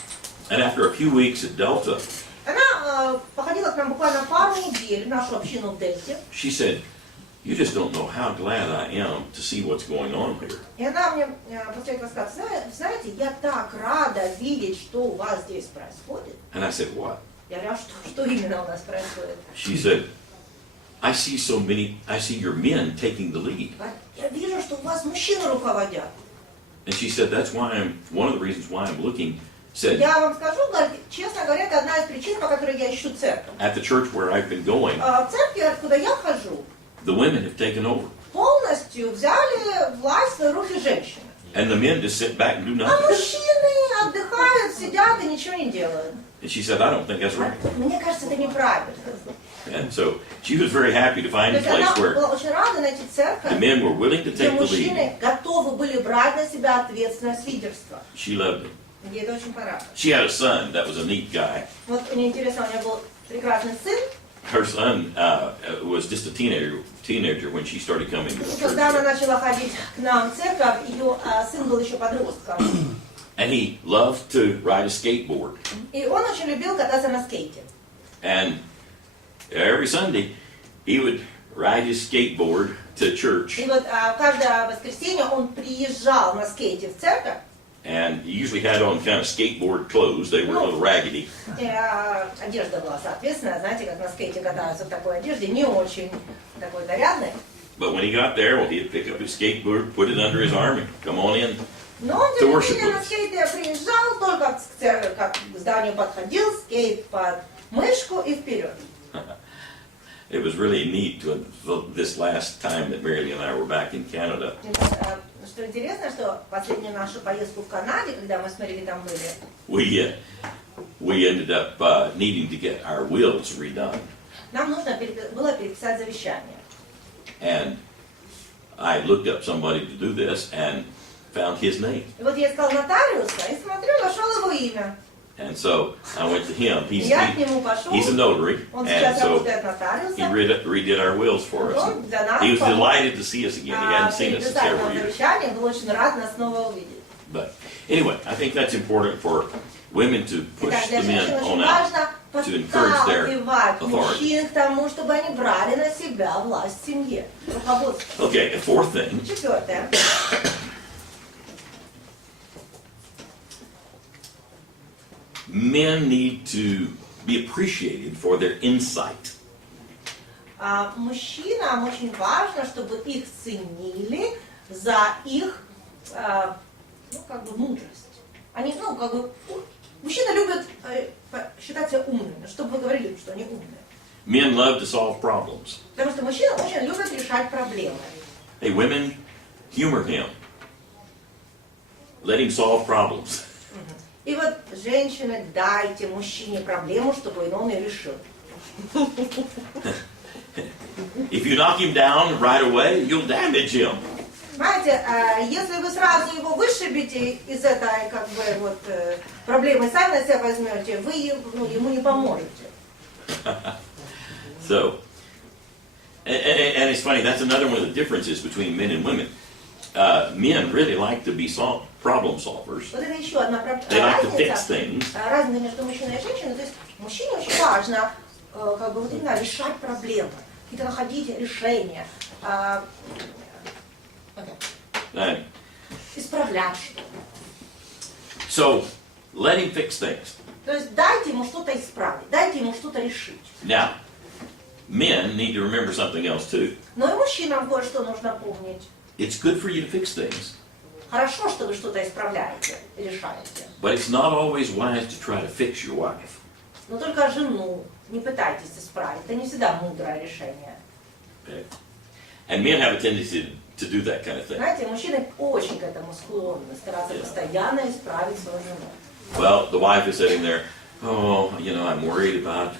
And after a few weeks at Delta, Она походила к нам буквально пару недель в нашу общину в Дельте. she said, you just don't know how glad I am to see what's going on here. И она мне после этого сказала: знаете, я так рада видеть, что у вас здесь происходит. And I said, what? Я говорю: что именно у нас происходит? She said, I see your men taking the lead. Я вижу, что у вас мужчины руководят. And she said, that's why one of the reasons why I'm looking, said, Я вам скажу, честно говоря, это одна из причин, по которой я ищу церковь. at the church where I've been going, В церкви, откуда я хожу, the women have taken over. полностью взяли власть в свои руки женщины. And the men just sit back and do А nothing. мужчины отдыхают, сидят и ничего не делают. And she said, I don't think that's right. Мне кажется, это неправильно. And so she was very happy to То find a есть она place where была очень рада найти the церковь, men were willing to где take the lead. мужчины готовы были брать на себя ответственность лидерства. She loved it. Мне это очень понравилось. She had a son that was a neat guy. Вот мне интересно, у нее был прекрасный сын. Her son was just a teenager when she started coming to the И когда она church. начала ходить к нам в церковь, ее сын был еще подростком. And he loved to ride a skateboard. И он очень любил кататься на скейте. And every Sunday, he would ride his skateboard to church. И вот каждое воскресенье он приезжал на скейте в церковь. And he usually had on kind of skateboard clothes. They were a little raggedy. И одежда была соответственная, знаете, как на скейте катаются в такой одежде, не очень такой нарядной. But when he got there, well, he'd pick up his skateboard, put it under his arm, and come on in. Но он, To тем не worship менее, на with us. скейте приезжал, только к церкви, как к зданию подходил, скейт под мышку и вперед. It was really neat to this last time that Mary and I were back in Canada. Что интересно, что последнюю нашу поездку в Канаде, когда мы с Мэри там были, We ended up needing to get our wills redone. нам нужно было переписать завещание. And I looked up somebody to do this and found his name. И вот я искала нотариуса и смотрю, нашел его имя. And so I went to him. Я к нему пошел, He's a notary, он and сейчас so работает he нотариусом. redid our wills for us. Он для нас He was помог delighted to see us again. He hadn't seen us in переписать several нам years. завещание, был очень рад нас снова увидеть. But anyway, I think that's important for women to push Итак, для the men женщин очень on out. важно to encourage their подталкивать authority. мужчин к тому, чтобы они брали на себя власть в семье, руководство. Okay, a fourth thing. Четвертое. Men need to be appreciated for their insight. Мужчинам очень важно, чтобы их ценили за их, мудрость. Они, мужчины любят считать себя умными, чтобы вы говорили, что они умные. Men love to solve problems. Потому что мужчины очень любят решать проблемы. Hey, women, humor him. Let him solve problems. И вот, женщины, дайте мужчине проблему, чтобы он ее решил. If you knock him down right away, you'll damage him. Знаете, если вы сразу его вышибите из этой как бы вот проблемы, сами на себя возьмете, вы ему не поможете. So, and it's funny, that's another one of the differences between men and women. Men really like to be problem solvers. Вот это еще одна They like to fix things. разница между мужчиной и женщиной. То есть мужчине очень важно как бы вот именно решать проблемы, какие-то находить решения, исправлять что-то. So, let him fix things. То есть дайте ему что-то исправить, дайте ему что-то решить. Now, men need to remember something else too. Но и мужчинам кое-что нужно помнить. It's good for you to fix things, Хорошо, что вы что-то исправляете, решаете. but it's not always wise to try to fix your wife. Но только жену не пытайтесь исправить. Это не всегда мудрое решение. Okay? And men have a tendency to do that kind of thing. Знаете, мужчины очень к этому склонны, стараться постоянно исправить свою жену. Well, the wife is sitting there, oh, you know, I'm worried about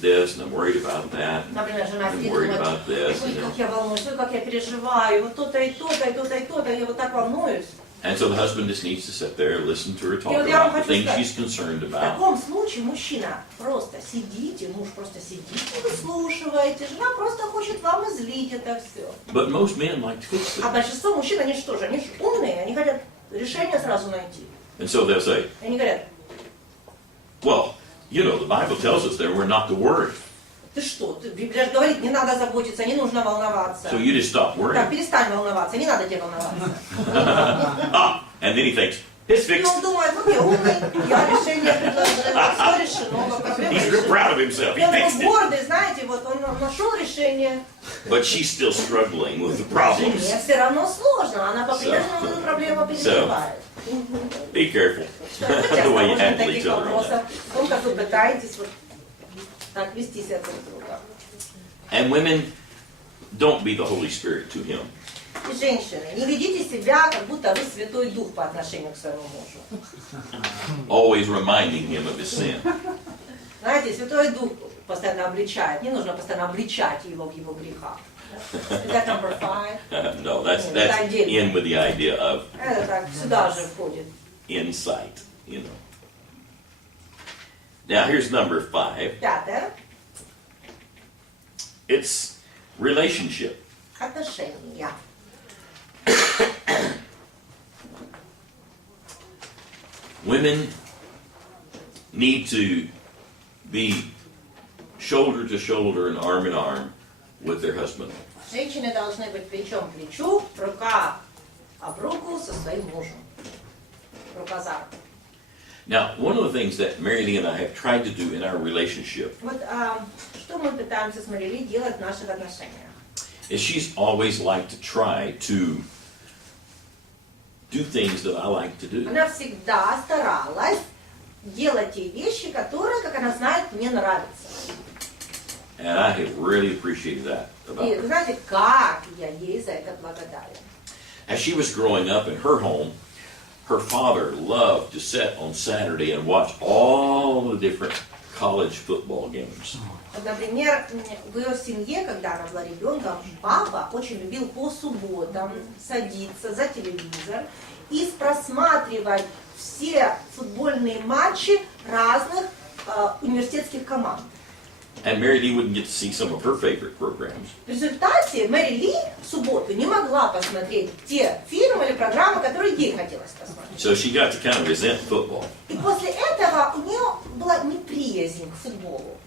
this, and I'm worried about that, and Например, жена I'm сидит и worried думает, about this. ой, как я волнуюсь, ой, как я переживаю, вот то-то и то-то, и то-то, и то-то, я вот так волнуюсь. And so the husband just needs to sit there, listen to her talk И вот я вам about the хочу things сказать, she's concerned в about. таком случае мужчина просто сидите, муж просто сидите, выслушиваете, жена просто хочет вам излить это все. But most men like to fix А things. большинство мужчин, они что же, они же умные, они хотят решение сразу найти. And so they'll say, Они говорят, well, you know, the Bible tells us that we're not to worry. ты что, Библия же говорит, не надо заботиться, не нужно волноваться. So you just stop Так, worrying. перестань волноваться, не надо тебе волноваться. And then he thinks, it's И fixed. он думает, вот я умный, я решение предложил, все решено, проблема He's real решена. proud of himself. И He он fixed it. гордый, знаете, вот он нашел решение. But she's still struggling with the problems. Жене все равно сложно, она по-прежнему эту проблему переживает. Be careful Будьте the way you осторожны в handle таких each other on вопросах, that. в том, как вы пытаетесь вот так вести себя друг с другом. And women, don't be the Holy Spirit to him. И женщины, не ведите себя, как будто вы Святой Дух по отношению к своему мужу. Always reminding him of his sin. Знаете, Святой Дух постоянно обличает, не нужно постоянно обличать его в его грехах. Is that number 5? No, that's in with the idea of Это так, сюда же входит. insight, you know. Now here's number 5. Пятое. It's relationship. Отношения. Women need to be shoulder to shoulder and arm with their husband. Женщины должны быть плечом к плечу, рука об руку со своим мужем. Рука за руку. Now, one of the things that Mary Lee and I have tried to do in our relationship Вот что мы пытаемся с Марилей делать в наших отношениях? is she's always liked to try to do things that I like to do. Она всегда старалась делать те вещи, которые, как она знает, мне нравятся. And I have really appreciated that about И her. вы знаете, как я ей за это благодарен. As she was growing up in her home, her father loved to sit on Saturday and watch all the different college football games. Вот, например, в ее семье, когда она была ребенком, папа очень любил по субботам садиться за телевизор и просматривать все футбольные матчи разных университетских команд. And Mary Lee wouldn't get to see some of her favorite programs. В результате Мэри Ли в субботу не могла посмотреть те фильмы или программы, которые ей хотелось посмотреть. So she got to kind of resent football. И после этого у нее была неприязнь к футболу.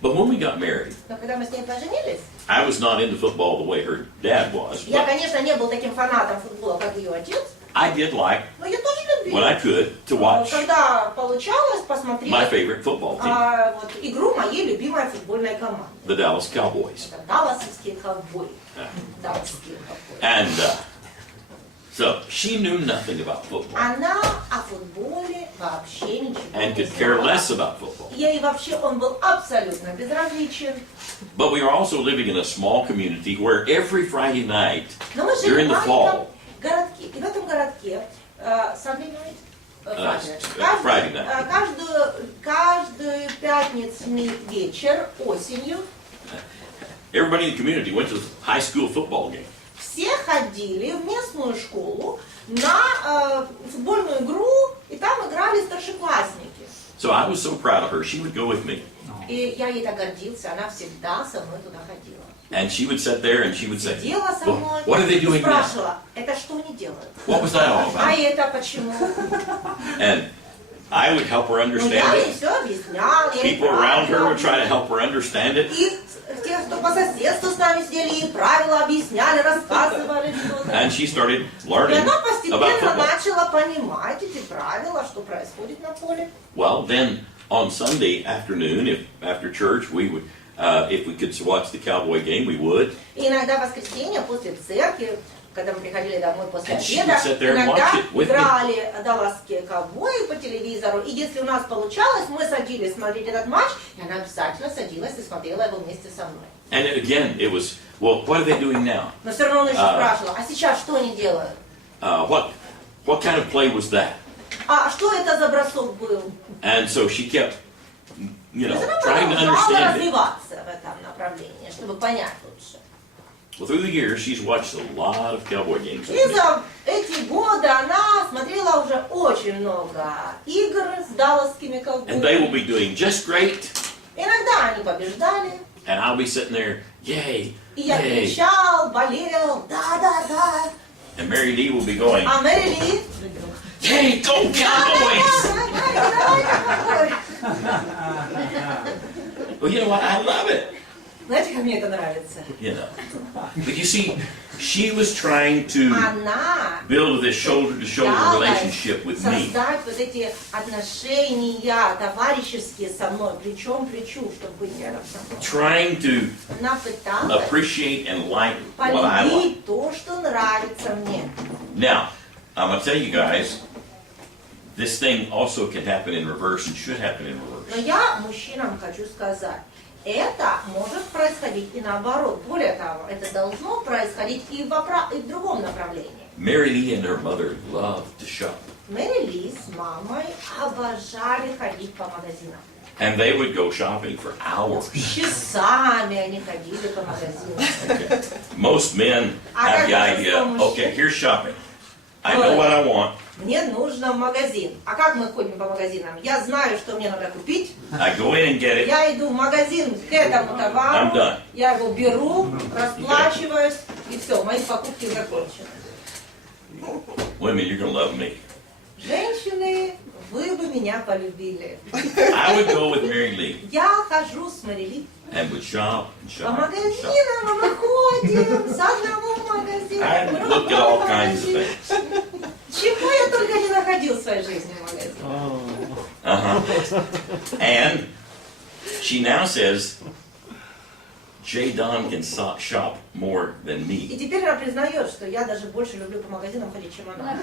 But when we got married, Но когда мы с ней поженились, I was not into football the way her dad was. я, But конечно, не был таким фанатом футбола, как ее отец, I did like, но я тоже любил. when I could, to watch Когда получалось посмотреть my favorite football team, вот, игру моей любимой футбольной команды. the Dallas Cowboys. Это далласские ковбои. Далласские ковбои. And so she knew nothing about football Она о футболе вообще ничего and не could care знала. less about football. Ей вообще он был абсолютно безразличен. But we were also living in a small community where every Friday night Но мы жили during в the маленьком fall, городке. И в этом городке Sunday night, Friday night. Каждую пятницу вечер осенью Everybody in the community went to the high school football game. все ходили в местную школу на футбольную игру, и там играли старшеклассники. So I was so proud of her. She would go with me. И я ей так гордился, она всегда со мной туда ходила. And she would sit there and she would say, Сидела со well, мной what are they и doing now? спрашивала, это что они делают? What was that all А about? это почему? And I would help her Ну, я understand ей it. все объяснял. я ей People around her правила would try to help her understand it. И те, кто по соседству с нами сидели, ей правила объясняли, рассказывали что-то. And she started И learning она about постепенно football. начала понимать эти правила, что происходит на поле. Well, then on Sunday afternoon, if after church we would, if we could watch the Cowboy game, we would. И иногда в воскресенье после церкви, когда мы приходили домой после And she обеда, would sit there and иногда watch it with me. играли далласские ковбои по телевизору. И если у нас получалось, мы садились смотреть этот матч, и она обязательно садилась и смотрела его вместе со мной. And again, it was, well, what are they doing now? Но все равно он еще спрашивал, а сейчас что они делают? What kind of play was that? А что это за бросок был? And so she kept, То есть она trying to продолжала understand it. развиваться в этом направлении, чтобы понять лучше. Well, through the years, she's watched a lot of Cowboy games. И за эти годы она смотрела уже очень много игр с далласскими And they will ковбоями. be doing just great. Иногда они побеждали, And I'll be sitting there, yay, и я yay. кричал, болел, да. And Mary Lee will be going, А Мэри Ли, yay, go Cowboys! давай. Well, you know what? I love it. Знаете, как мне это нравится? You know. But you see, she was trying to Она build this shoulder-to-shoulder relationship with me. создать вот эти отношения товарищеские со мной, плечом к плечу, чтобы быть рядом со мной. Trying to Она пыталась appreciate and like what I like. полюбить то, что нравится мне. Now, I'm going to tell you guys, this thing also can happen in reverse and should happen in reverse. Но я мужчинам хочу сказать, это может происходить и наоборот. Более того, это должно происходить и в другом направлении. Mary Lee and her mother loved to shop. Мэри Ли с мамой обожали ходить по магазинам. And they would go shopping for hours. Часами они ходили по магазинам. Okay. Most men have the idea, okay, here's shopping. I know what I want. Мне нужно в магазин. А как мы ходим по магазинам? Я знаю, что мне надо купить. I go in and get it. Я иду в магазин к этому I'm товару. done. Я его беру, расплачиваюсь, и все, мои покупки закончены. Women, you're going to love me. Женщины, вы бы меня полюбили. I would go with Mary Lee Я хожу с Мэри Ли and would shop and по shop and shop. магазинам, мы ходим с одного магазина I к would look at all другому kinds of магазину. things. Чего я только не находил в своей жизни в магазине. And she now says, J. Don can shop more than И me. теперь она признает, что я даже больше люблю по магазинам ходить, чем она.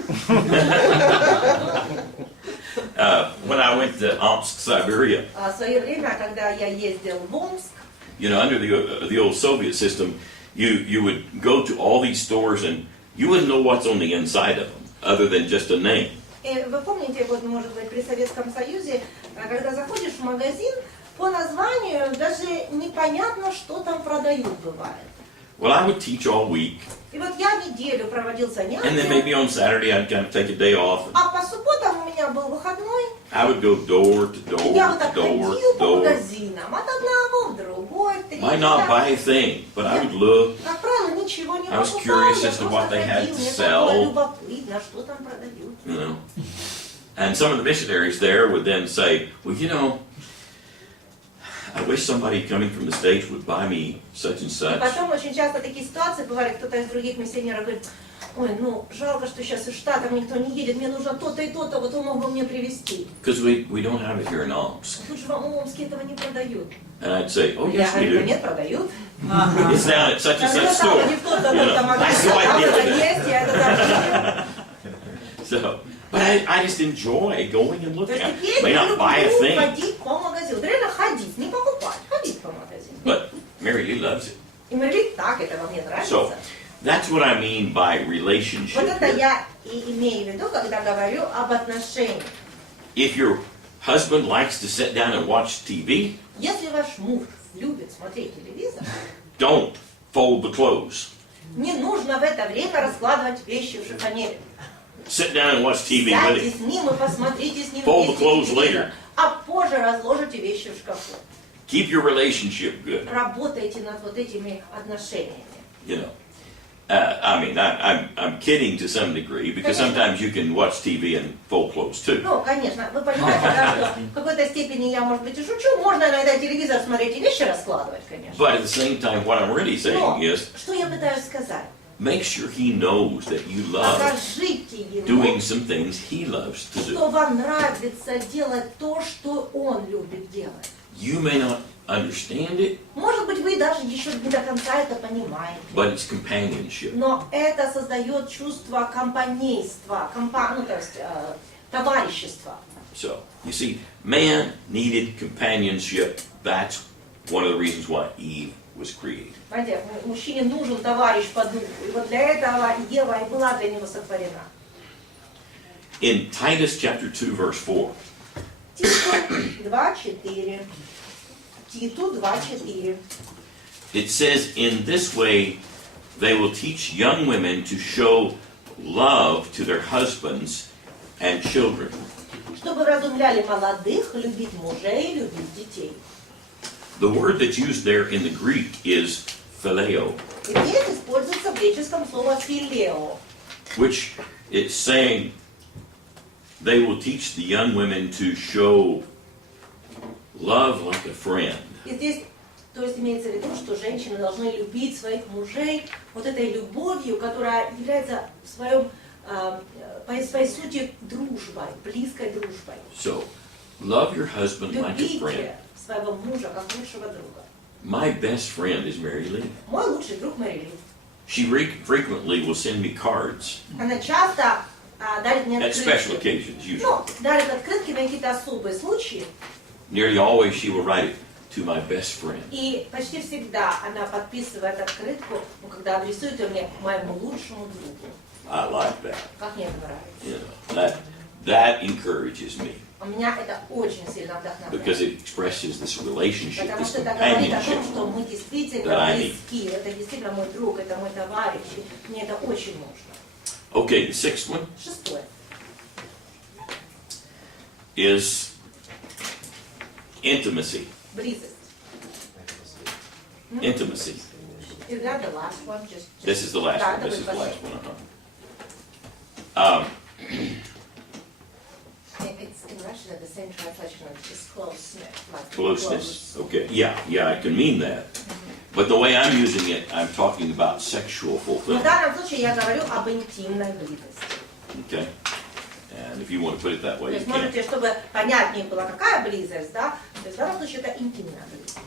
When I went to Omsk, Siberia, А в свое время, когда я ездил в Омск, you know, under the old Soviet system, you would go to all these stores and you wouldn't know what's on the inside of them, other than just a name. и вы помните, вот, может быть, при Советском Союзе, когда заходишь в магазин, по названию даже непонятно, что там продают, бывает. Well, I would teach all week, И вот я неделю проводил and then занятия, maybe on Saturday I'd kind of take a day off. а по субботам у меня был выходной, I would go door to и door я вот to так door ходил to по door. магазинам, от одного в другой, в Might not buy a третий. thing, but I would look. Как правило, ничего не I was покупал, curious я as to просто what they had ходил, to мне sell. было любопытно, что там продают. You know. And some of the missionaries there would then say, well, you know, I wish somebody coming from the States would buy me such and И such. потом очень часто такие ситуации бывали, кто-то из других миссионеров говорит, ой, ну, жалко, что сейчас из Штатов никто не едет, мне нужно то-то и то-то, вот он мог бы мне привезти. Because we don't have it here in Omsk. Тут же в Омске этого не продают. And I'd say, oh, Я yes, we говорю, do. нет, продают. It's down at such and such Там store. не в тот-то, You know, то-то that's магазин, how I там deal это with it. есть, я это даже So, but I just enjoy going and То looking. есть I теперь may я not buy a люблю thing, ходить по магазину. Вот реально ходить, не покупать, ходить по магазину. but Mary Lee loves it. И Мэри, так, это во мне So, нравится. that's what I mean by Вот relationship это here. я и имею в виду, когда говорю об отношениях. If your husband likes to sit down and watch TV, Если ваш муж любит смотреть телевизор, don't fold the clothes. не нужно в это время раскладывать вещи в шифонере. Sit down and watch TV with Сядьте him. с ним и посмотрите с ним Fold the вместе clothes телевизор, later. а позже разложите вещи в шкафу. Keep your relationship good. Работайте над вот этими отношениями. You know, I'm kidding to some degree because sometimes you can watch TV and fold clothes too. Ну, конечно, вы понимаете, да, что в какой-то степени я, может быть, и шучу. Можно иногда телевизор смотреть и вещи раскладывать, конечно. But at the same time, what I'm really saying Но is, что я пытаюсь сказать? make sure he knows that you love Покажите ему, doing some things he loves to do. что вам нравится делать то, что он любит делать. You may not understand it, Может быть, вы даже еще не до конца это понимаете. but it's companionship. Но это создает чувство компанейства, то есть товарищества. So, you see, man needed companionship. That's one of the reasons why Eve was created. Понимаете, мужчине нужен товарищ по духу. И вот для этого Ева и была для него сотворена. In Titus chapter 2, verse 4, Титу 2:4. Титу 2:4. it says, in this way, they will teach young women to show love to their husbands and children. Чтобы вразумляли молодых любить мужей, любить детей. The word that's used there in the Greek is phileo, И здесь используется в греческом слово филео. which it's saying they will teach the young women to show love like a friend. И здесь, то есть имеется в виду, что женщины должны любить своих мужей вот этой любовью, которая является в своем, по своей сути дружбой, близкой дружбой. So, love your husband like a friend. Любите своего мужа как лучшего друга. My best friend is Mary Lee. Мой лучший друг Мэри Ли. She frequently will send me cards Она часто дарит мне at special открытки. occasions, usually. Ну, дарит открытки на какие-то особые случаи. Nearly always she will write it to my best friend. И почти всегда она подписывает открытку, когда адресует ее мне моему лучшему другу. I like that. Как мне это нравится. You know, that encourages me Меня это очень сильно because вдохновляет. it expresses this relationship, Потому this что это говорит о том, companionship. что мы действительно that I need. близки. Это действительно мой друг, это мой товарищ. И мне это очень нужно. Okay, the sixth one Шестое. is intimacy. Близость. Intimacy. Is that the last one? This is the last Да, one. это This is the будет last последний. one. It's in Russian, the same translation is closeness. Like Closeness. close. Okay. Yeah, I can mean that. But the way I'm using it, I'm talking about sexual Но в fulfillment. данном случае я говорю об интимной близости. Okay? And if you want to put it that То way, you есть, can. можете, чтобы понятнее была, какая близость, да? То есть в данном случае это интимная близость.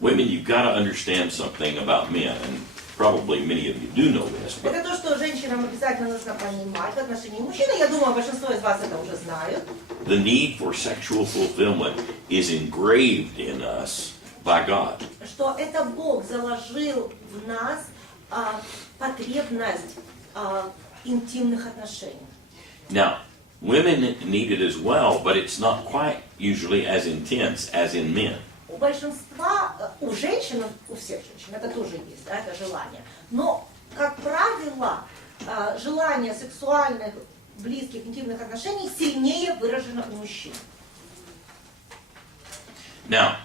Women, you've got to understand something about men, and probably many of you do know this, but Это то, что женщинам обязательно нужно понимать в отношении мужчин. Я думаю, большинство из вас это уже знают. the need for sexual fulfillment is engraved in us by God. Что это Бог заложил в нас потребность интимных отношений. Now, women need it as well, but it's not quite usually as intense as in men. У большинства, у женщин, у всех женщин, это тоже есть, да, это желание. Но, как правило, желание сексуальных, близких, интимных отношений сильнее выражено у мужчин. Now,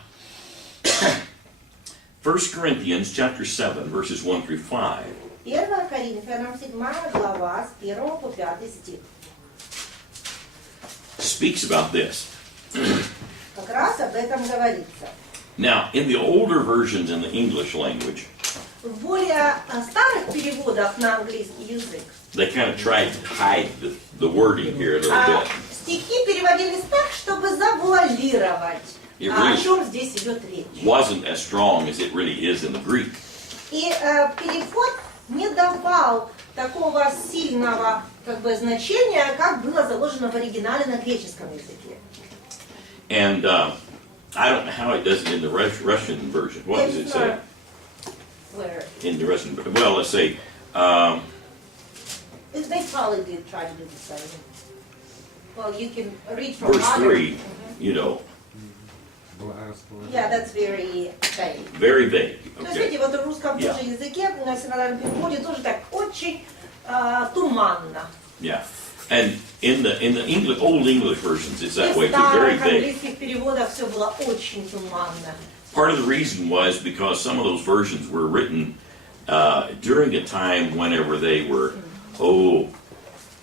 1 Corinthians chapter 7, verses 1 through 5, 1 Коринфянам 7 глава с 1 по 5 стих. speaks about this. Как раз об этом говорится. Now, in the older versions in the English language, В более старых переводах на английский язык they kind of tried to hide the wording here a little bit. стихи переводились так, чтобы завуалировать, И о really- чем здесь идет речь. Wasn't as strong as it really is in the Greek. И перевод не давал такого сильного значения, как было заложено в оригинале на греческом языке. And I don't know how it does it in the Russian version. What does it say Where? in the Russian? Well, let's say They probably did try to do the same. Well, you can read from Verse other. 3, you know, Yeah, that's very vague. very vague. То есть, Okay. видите, вот в русском Yeah. тоже языке, на синодальном переводе тоже так очень туманно. Yeah. And in the English, old English versions, it's И that way в too, very старых vague. английских переводах все было очень туманно. Part of the reason was because some of those versions were written during a time whenever they were,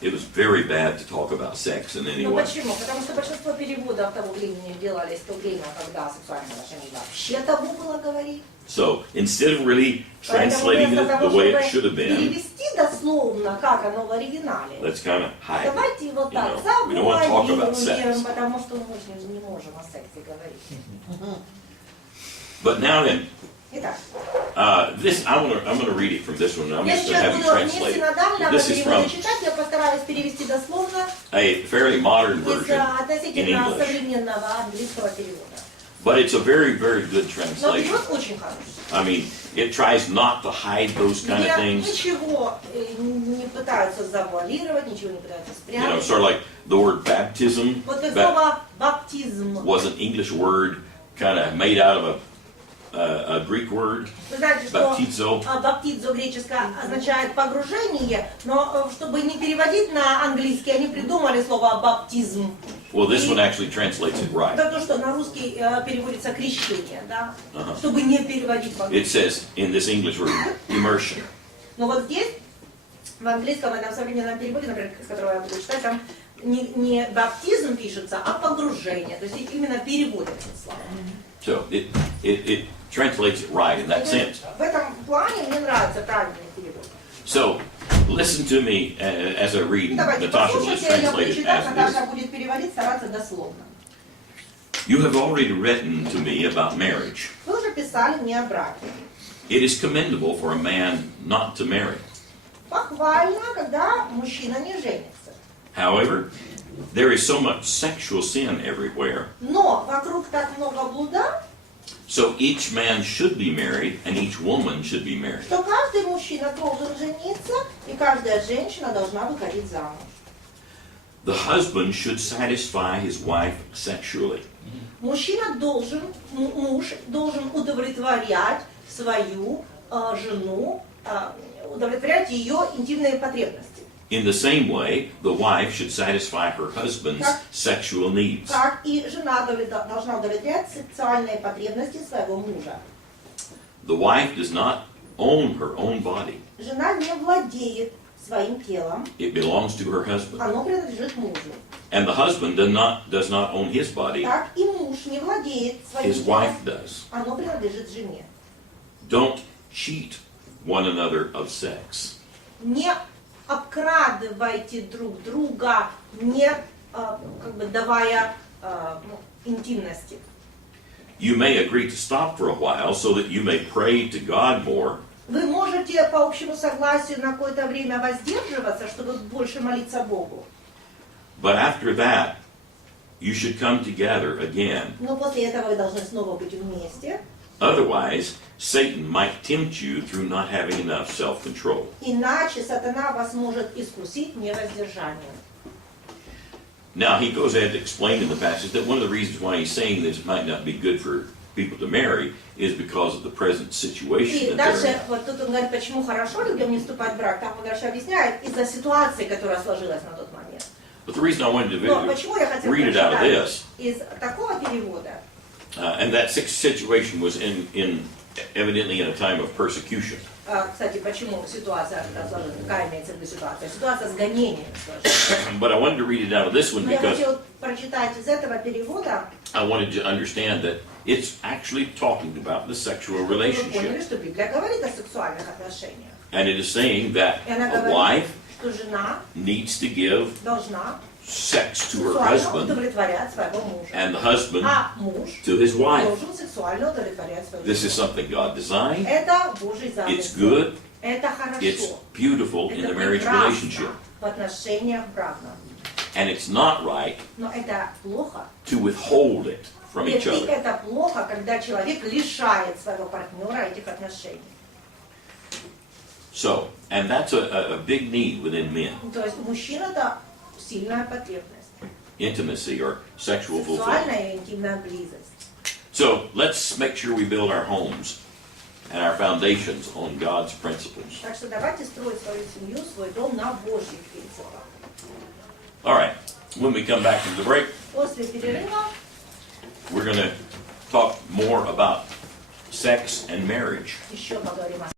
it was very bad to talk about sex in any Ну way. почему? Потому что большинство переводов того времени делались в то время, когда о сексуальных отношениях вообще табу было говорить. So instead of really Поэтому translating вместо it того, the way it чтобы should have been, перевести дословно, как оно в оригинале, let's kind of hide it. давайте его You так know, we don't want to talk about завуалируем, sex. потому что мы же не можем о сексе говорить. But now then, Итак, this I'm gonna read it from this one. I'm я just gonna сейчас have you буду не translate it. синодального This is перевода from читать, я постараюсь перевести дословно a fairly modern из version in относительно English, современного английского перевода. but it's a very, very good Но translation. перевод очень хороший. I mean, it tries not to hide those kind of Где things. ничего не пытаются завуалировать, ничего не пытаются You know, спрятать. sort of like the word baptism. Вот как That слово баптизм. was an English word, kind of made out of a Greek word, Вы знаете, что baptizo. баптизо греческое означает погружение, но чтобы не переводить на английский, они придумали слово баптизм. Well, this one actually translates it right. Это то, что на русский переводится крещение, да? Uh-huh. Чтобы не переводить по-английски. It says in this English word, immersion. Но вот здесь, в английском, этом современном переводе, например, с которого я буду читать, там не баптизм пишется, а погружение. То есть именно переводят это слово. So it translates it right in that sense. В этом плане мне нравится правильный перевод. So listen to me as I read. Давайте Natasha will just послушайте, я буду translate it читать, as it Наташа is. будет переводить, стараться дословно. You have already written to me about marriage. Вы уже писали мне о браке. It is commendable for a man not to marry. Похвально, когда мужчина не женится. However, there is so much sexual sin everywhere. Но вокруг так много блуда, So each man should be married and each woman should be married. что каждый мужчина должен жениться, и каждая женщина должна выходить замуж. The husband should satisfy his wife sexually. Мужчина должен, муж должен удовлетворять свою жену, удовлетворять ее интимные потребности. In the same way, the wife should satisfy her husband's sexual needs. Как и жена должна удовлетворять сексуальные потребности своего мужа. The wife does not own her own body. Жена не владеет своим телом, It belongs to her husband. оно принадлежит мужу. And the husband does not own his body. Так и муж не владеет своим His телом, wife does. оно принадлежит жене. Don't cheat one another of sex. Не обкрадывайте друг друга, не давая интимности. You may agree to stop for a while so that you may pray to God more. Вы можете по общему согласию на какое-то время воздерживаться, чтобы больше молиться Богу. But after that, you should come together again. Но после этого вы должны снова быть вместе. Otherwise, Satan might tempt you through not having enough self-control. Иначе сатана вас может искусить невоздержанием. Now, he goes ahead to explain in the passage that one of the reasons why he's saying this might not be good for people to marry is because of the present situation И that they're дальше, in. вот тут он говорит, почему хорошо людям не вступать в брак. Там он дальше объясняет, из-за ситуации, которая сложилась на тот момент. But the reason I wanted to Но почему я хотела read it out of прочитать this, из такого перевода? and that situation was evidently in a time of persecution. Кстати, почему ситуация сложилась? Какая имеется в виду ситуация? Ситуация с гонением сложилась. But I wanted to read it out of this one Но я because хотела прочитать из этого перевода, I wanted to understand that it's actually talking about the sexual чтобы вы relationship. поняли, что Библия говорит о сексуальных отношениях. And it is saying that И она a говорит, wife что жена needs to give должна sex to her сексуально husband удовлетворять своего мужа. and the husband А муж to his wife. должен сексуально удовлетворять своего This is мужа. something God designed. Это Божий It's замысел. good. Это It's хорошо. beautiful in Это the marriage прекрасно relationship. в отношениях брачном. And it's not right Но это плохо. to withhold it from each И other. это плохо, когда человек лишает своего партнера этих отношений. So, and that's a big need within men. То есть мужчина это сильная потребность. Intimacy or sexual fulfillment. Сексуальная и интимная близость. So let's make sure we build our homes and our foundations on God's principles. Так что давайте строить свою семью, свой дом на Божьих принципах. All right, when we come back from the break, После перерыва we're going to talk more about sex and marriage. еще поговорим о